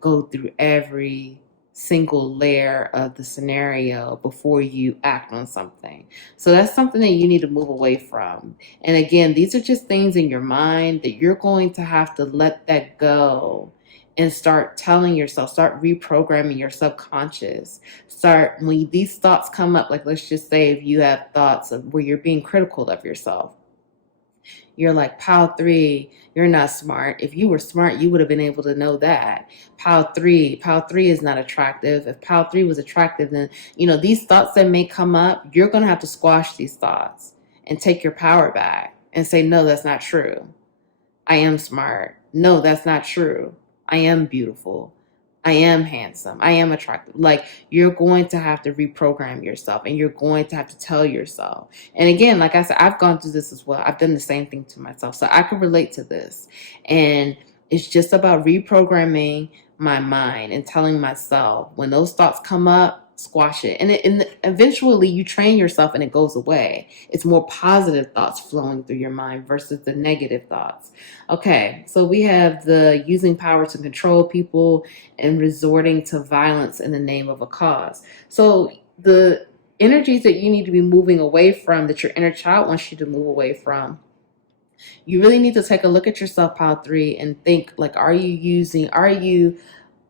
go through every single layer of the scenario before you act on something. So that's something that you need to move away from. And again, these are just things in your mind that you're going to have to let that go and start telling yourself, start reprogramming your subconscious. When these thoughts come up, like, let's just say if you have thoughts of where you're being critical of yourself, you're like, pile 3, you're not smart. If you were smart, you would have been able to know that. Pile 3 is not attractive. If pile 3 was attractive, then, these thoughts that may come up, you're going to have to squash these thoughts and take your power back and say, no, that's not true. I am smart. No, that's not true. I am beautiful. I am handsome. I am attractive. Like, you're going to have to reprogram yourself, and you're going to have to tell yourself. And again, like I said, I've gone through this as well. I've done the same thing to myself. So I can relate to this. And it's just about reprogramming my mind and telling myself, when those thoughts come up, squash it. And eventually you train yourself and it goes away. It's more positive thoughts flowing through your mind versus the negative thoughts. Okay, so we have the using power to control people and resorting to violence in the name of a cause. So the energies that you need to be moving away from, that your inner child wants you to move away from, you really need to take a look at yourself, pile 3, and think, like, are you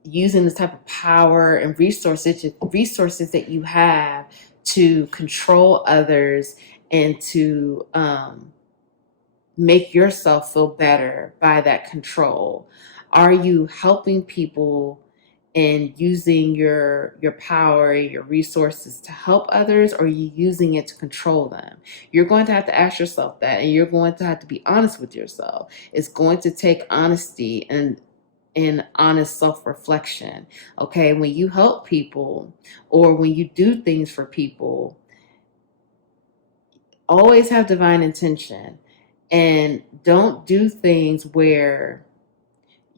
using this type of power and resources that you have to control others and to make yourself feel better by that control? Are you helping people and using your power, your resources to help others, or are you using it to control them? You're going to have to ask yourself that, and you're going to have to be honest with yourself. It's going to take honesty and honest self-reflection. Okay, when you help people or when you do things for people, always have divine intention, and don't do things where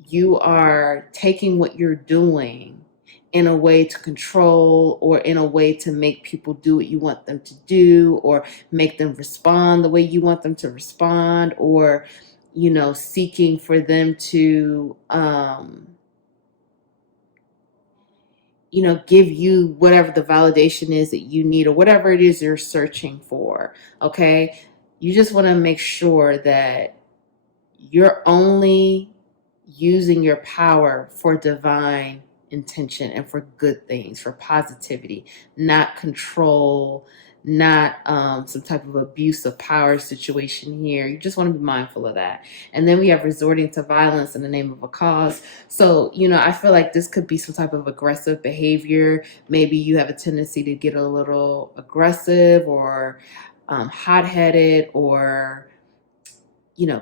you are taking what you're doing in a way to control, or in a way to make people do what you want them to do, or make them respond the way you want them to respond, or seeking for them to give you whatever the validation is that you need, or whatever it is you're searching for. Okay, you just want to make sure that you're only using your power for divine intention and for good things, for positivity, not control, not some type of abuse of power situation here. You just want to be mindful of that. And then we have resorting to violence in the name of a cause. So, I feel like this could be some type of aggressive behavior. Maybe you have a tendency to get a little aggressive, or hot-headed, or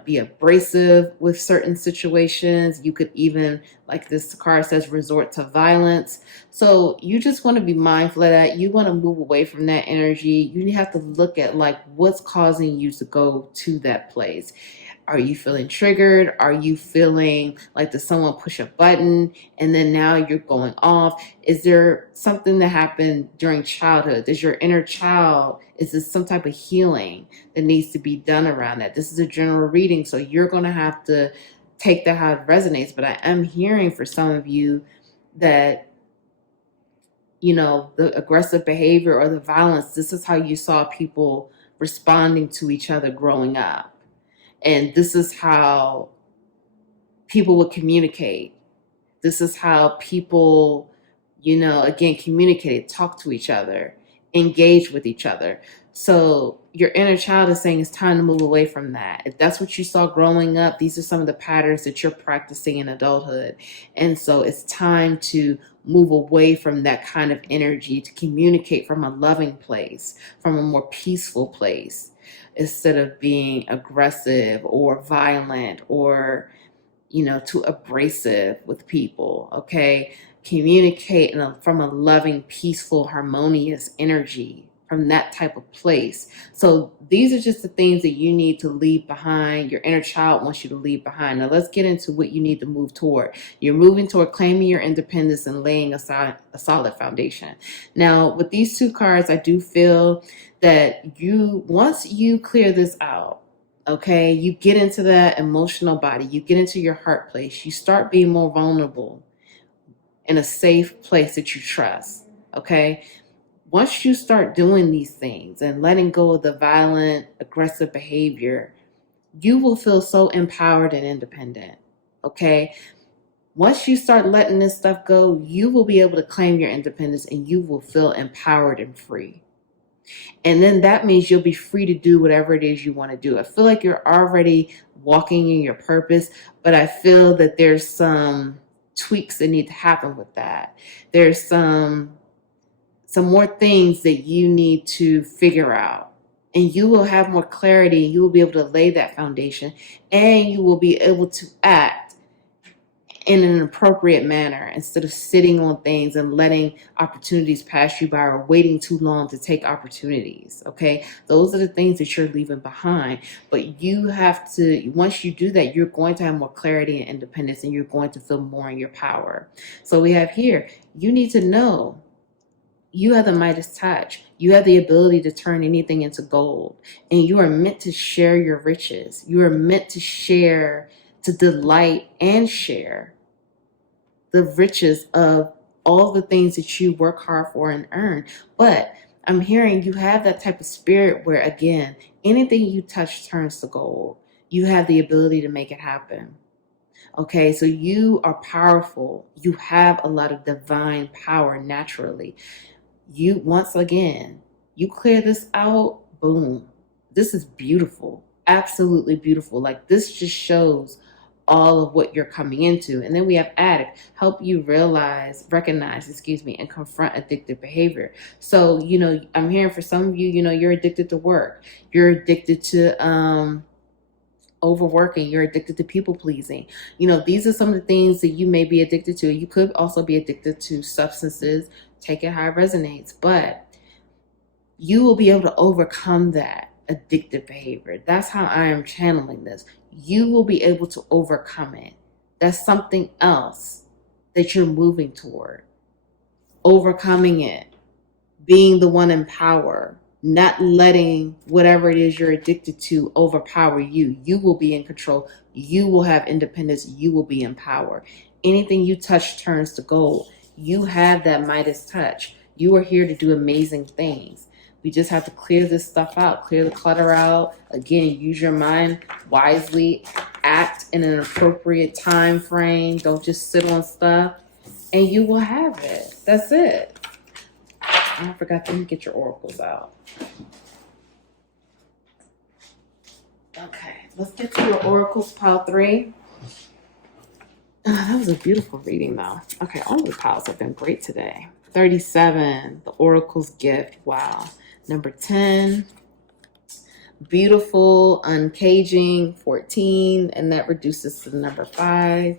be abrasive with certain situations. You could even, like this card says, resort to violence. So you just want to be mindful of that. You want to move away from that energy. You have to look at, like, what's causing you to go to that place. Are you feeling triggered? Are you feeling like, did someone push a button and then now you're going off? Is there something that happened during childhood? Does your inner child, is this some type of healing that needs to be done around that? This is a general reading, so you're going to have to take that how it resonates. But I am hearing for some of you that, the aggressive behavior or the violence, this is how you saw people responding to each other growing up. And this is how people would communicate. This is how people, again, communicate, talk to each other, engage with each other. So your inner child is saying it's time to move away from that. If that's what you saw growing up, these are some of the patterns that you're practicing in adulthood. And so it's time to move away from that kind of energy, to communicate from a loving place, from a more peaceful place, instead of being aggressive or violent or, too abrasive with people. Okay, communicate from a loving, peaceful, harmonious energy, from that type of place. So these are just the things that you need to leave behind. Your inner child wants you to leave behind. Now let's get into what you need to move toward. You're moving toward claiming your independence and laying aside a solid foundation. Now with these 2 cards, I do feel that once you clear this out, okay, you get into that emotional body, you get into your heart place, you start being more vulnerable in a safe place that you trust. Okay, once you start doing these things and letting go of the violent, aggressive behavior, you will feel so empowered and independent. Okay, once you start letting this stuff go, you will be able to claim your independence and you will feel empowered and free. And then that means you'll be free to do whatever it is you want to do. I feel like you're already walking in your purpose, but I feel that there's some tweaks that need to happen with that. There's some more things that you need to figure out. And you will have more clarity, and you will be able to lay that foundation, and you will be able to act in an appropriate manner instead of sitting on things and letting opportunities pass you by, or waiting too long to take opportunities. Okay, those are the things that you're leaving behind. But you have to, once you do that, you're going to have more clarity and independence, and you're going to feel more in your power. So we have here, you need to know You have the Midas touch. You have the ability to turn anything into gold. And you are meant to share your riches. You are meant to share, to delight and share the riches of all the things that you work hard for and earn. But I'm hearing you have that type of spirit where, again, anything you touch turns to gold. You have the ability to make it happen. Okay, so you are powerful. You have a lot of divine power naturally. You, once again, you clear this out, boom. This is beautiful. Absolutely beautiful. Like, this just shows all of what you're coming into. And then we have addict, help you recognize, and confront addictive behavior. So, I'm hearing for some of you, you're addicted to work. You're addicted to overworking. You're addicted to people pleasing. These are some of the things that you may be addicted to. You could also be addicted to substances. Take it how it resonates. But you will be able to overcome that addictive behavior. That's how I am channeling this. You will be able to overcome it. That's something else that you're moving toward. Overcoming it. Being the one in power. Not letting whatever it is you're addicted to overpower you. You will be in control. You will have independence. You will be in power. Anything you touch turns to gold. You have that Midas touch. You are here to do amazing things. We just have to clear this stuff out, clear the clutter out. Again, use your mind wisely, act in an appropriate time frame. Don't just sit on stuff, and you will have it. That's it. I forgot to get your oracles out. Okay, let's get to your oracles, pile 3. That was a beautiful reading, though. Okay, all the piles have been great today. 37, the oracle's gift. Wow. Number 10, beautiful, uncaging. 14, and that reduces to the number 5.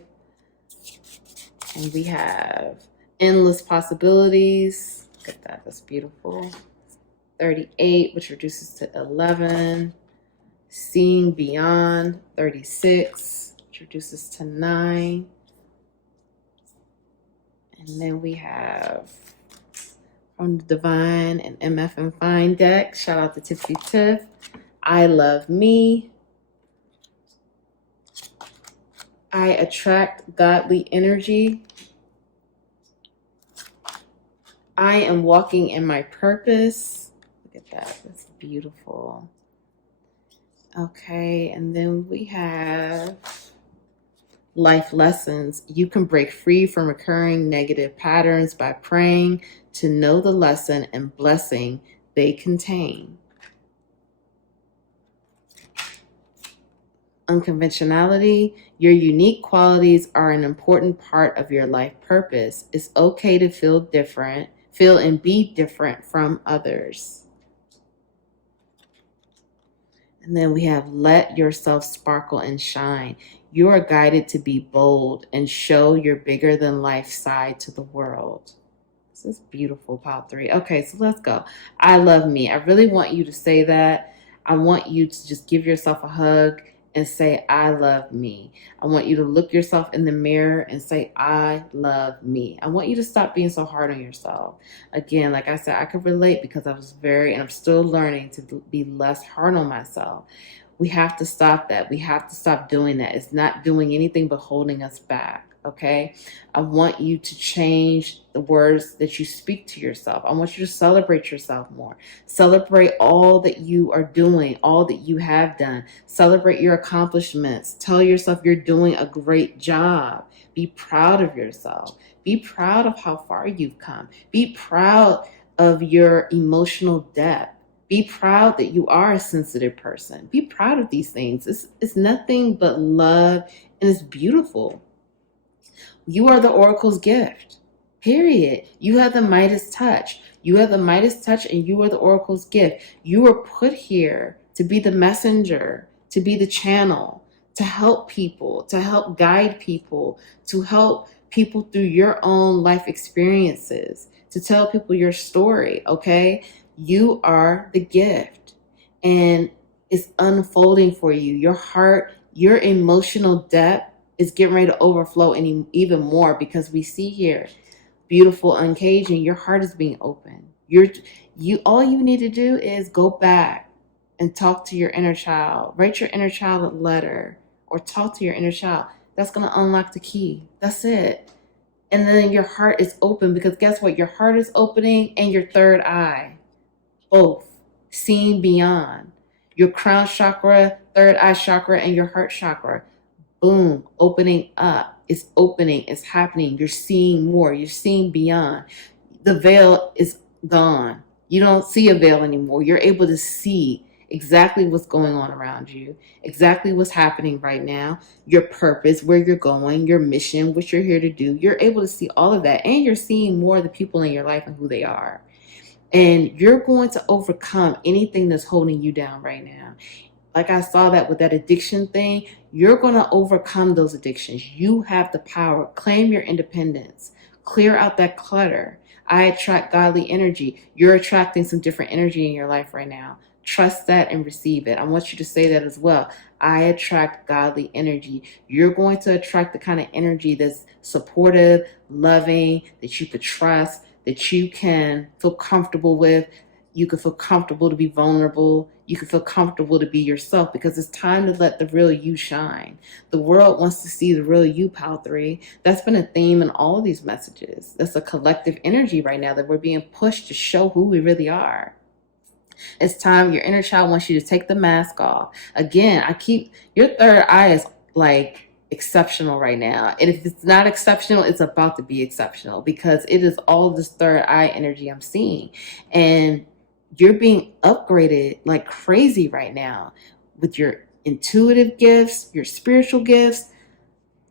And we have endless possibilities. Look at that. That's beautiful. 38, which reduces to 11. Seeing beyond. 36, which reduces to 9. And then we have from the Divine and MF and Fine deck. Shout out to Tipsy Tiff. I love me. I attract godly energy. I am walking in my purpose. Look at that. That's beautiful. Okay, and then we have life lessons. You can break free from recurring negative patterns by praying to know the lesson and blessing they contain. Unconventionality. Your unique qualities are an important part of your life purpose. It's okay to feel different, feel and be different from others. And then we have let yourself sparkle and shine. You are guided to be bold and show your bigger than life side to the world. This is beautiful, pile 3. Okay, so let's go. I love me. I really want you to say that. I want you to just give yourself a hug and say, I love me. I want you to look yourself in the mirror and say, I love me. I want you to stop being so hard on yourself. Again, like I said, I could relate because I was and I'm still learning to be less hard on myself. We have to stop that. We have to stop doing that. It's not doing anything but holding us back. Okay? I want you to change the words that you speak to yourself. I want you to celebrate yourself more. Celebrate all that you are doing, all that you have done. Celebrate your accomplishments. Tell yourself you're doing a great job. Be proud of yourself. Be proud of how far you've come. Be proud of your emotional depth. Be proud that you are a sensitive person. Be proud of these things. It's nothing but love, and it's beautiful. You are the oracle's gift, period. You have the Midas touch. You have the Midas touch, and you are the oracle's gift. You were put here to be the messenger, to be the channel, to help people, to help guide people, to help people through your own life experiences, to tell people your story, okay? You are the gift, and it's unfolding for you. Your heart, your emotional depth is getting ready to overflow even more, because we see here beautiful uncaging, your heart is being open. All you need to do is go back and talk to your inner child. Write your inner child a letter or talk to your inner child. That's going to unlock the key. That's it. And then your heart is open, because guess what? Your heart is opening and your third eye, both seeing beyond. Your crown chakra, third eye chakra, and your heart chakra, boom, opening up. It's opening. It's happening. You're seeing more. You're seeing beyond. The veil is gone. You don't see a veil anymore. You're able to see exactly what's going on around you, exactly what's happening right now, your purpose, where you're going, your mission, what you're here to do. You're able to see all of that, and you're seeing more of the people in your life and who they are. And you're going to overcome anything that's holding you down right now. Like I saw that with that addiction thing, you're going to overcome those addictions. You have the power. Claim your independence. Clear out that clutter. I attract godly energy. You're attracting some different energy in your life right now. Trust that and receive it. I want you to say that as well. I attract godly energy. You're going to attract the kind of energy that's supportive, loving, that you could trust, that you can feel comfortable with. You can feel comfortable to be vulnerable. You can feel comfortable to be yourself, because it's time to let the real you shine. The world wants to see the real you, Pal 3. That's been a theme in all of these messages. That's a collective energy right now that we're being pushed to show who we really are. It's time. Your inner child wants you to take the mask off. Again, your third eye is like exceptional right now. And if it's not exceptional, it's about to be exceptional, because it is all this third eye energy I'm seeing. And you're being upgraded like crazy right now with your intuitive gifts, your spiritual gifts.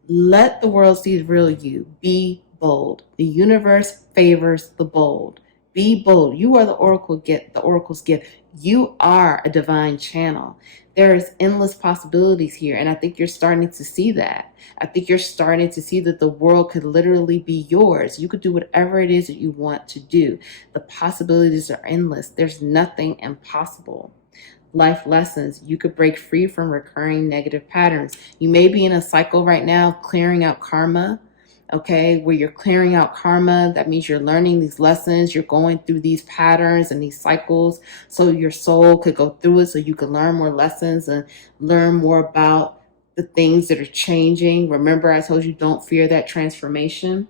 Let the world see the real you. Be bold. The universe favors the bold. Be bold. You are the oracle's gift. You are a divine channel. There is endless possibilities here, and I think you're starting to see that. I think you're starting to see that the world could literally be yours. You could do whatever it is that you want to do. The possibilities are endless. There's nothing impossible. Life lessons. You could break free from recurring negative patterns. You may be in a cycle right now clearing out karma. Okay, where you're clearing out karma. That means you're learning these lessons. You're going through these patterns and these cycles so your soul could go through it, so you can learn more lessons and learn more about the things that are changing. Remember, I told you, don't fear that transformation,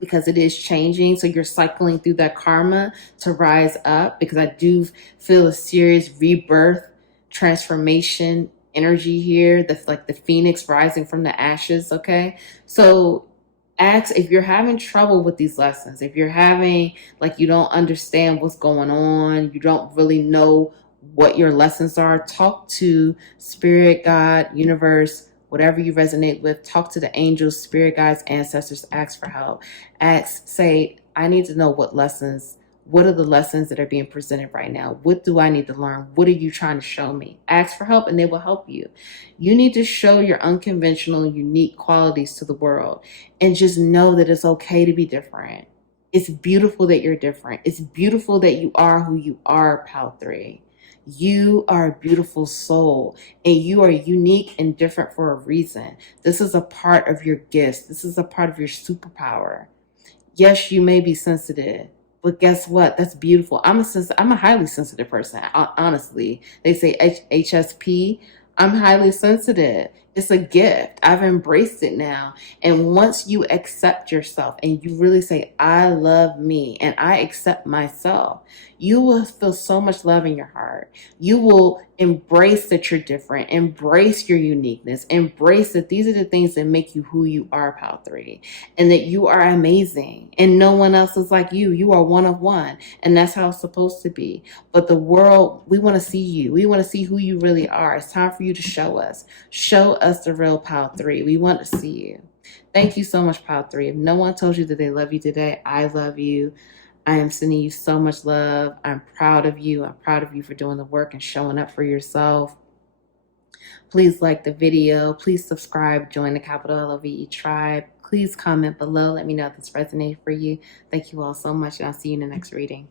because it is changing. So you're cycling through that karma to rise up, because I do feel a serious rebirth, transformation energy here. That's like the phoenix rising from the ashes. Okay, so ask if you're having trouble with these lessons. If you're having, like, you don't understand what's going on, you don't really know what your lessons are, talk to spirit, God, universe, whatever you resonate with. Talk to the angels, spirit guides, ancestors. Ask for help. Say, I need to know what are the lessons that are being presented right now? What do I need to learn? What are you trying to show me? Ask for help and they will help you. You need to show your unconventional, unique qualities to the world, and just know that it's okay to be different. It's beautiful that you're different. It's beautiful that you are who you are, Pal 3. You are a beautiful soul, and you are unique and different for a reason. This is a part of your gifts. This is a part of your superpower. Yes, you may be sensitive, but guess what? That's beautiful. I'm a highly sensitive person. Honestly, they say HSP. I'm highly sensitive. It's a gift. I've embraced it now. And once you accept yourself and you really say, I love me and I accept myself, you will feel so much love in your heart. You will embrace that you're different, embrace your uniqueness, embrace that these are the things that make you who you are, Pal 3, and that you are amazing and no one else is like you. You are one of one, and that's how it's supposed to be. But the world, we want to see you. We want to see who you really are. It's time for you to show us. Show us the real Pal 3. We want to see you. Thank you so much, Pal 3. If no one told you that they love you today, I love you. I am sending you so much love. I'm proud of you. I'm proud of you for doing the work and showing up for yourself. Please like the video. Please subscribe. Join the capital LOVE tribe. Please comment below. Let me know if this resonated for you. Thank you all so much, and I'll see you in the next reading.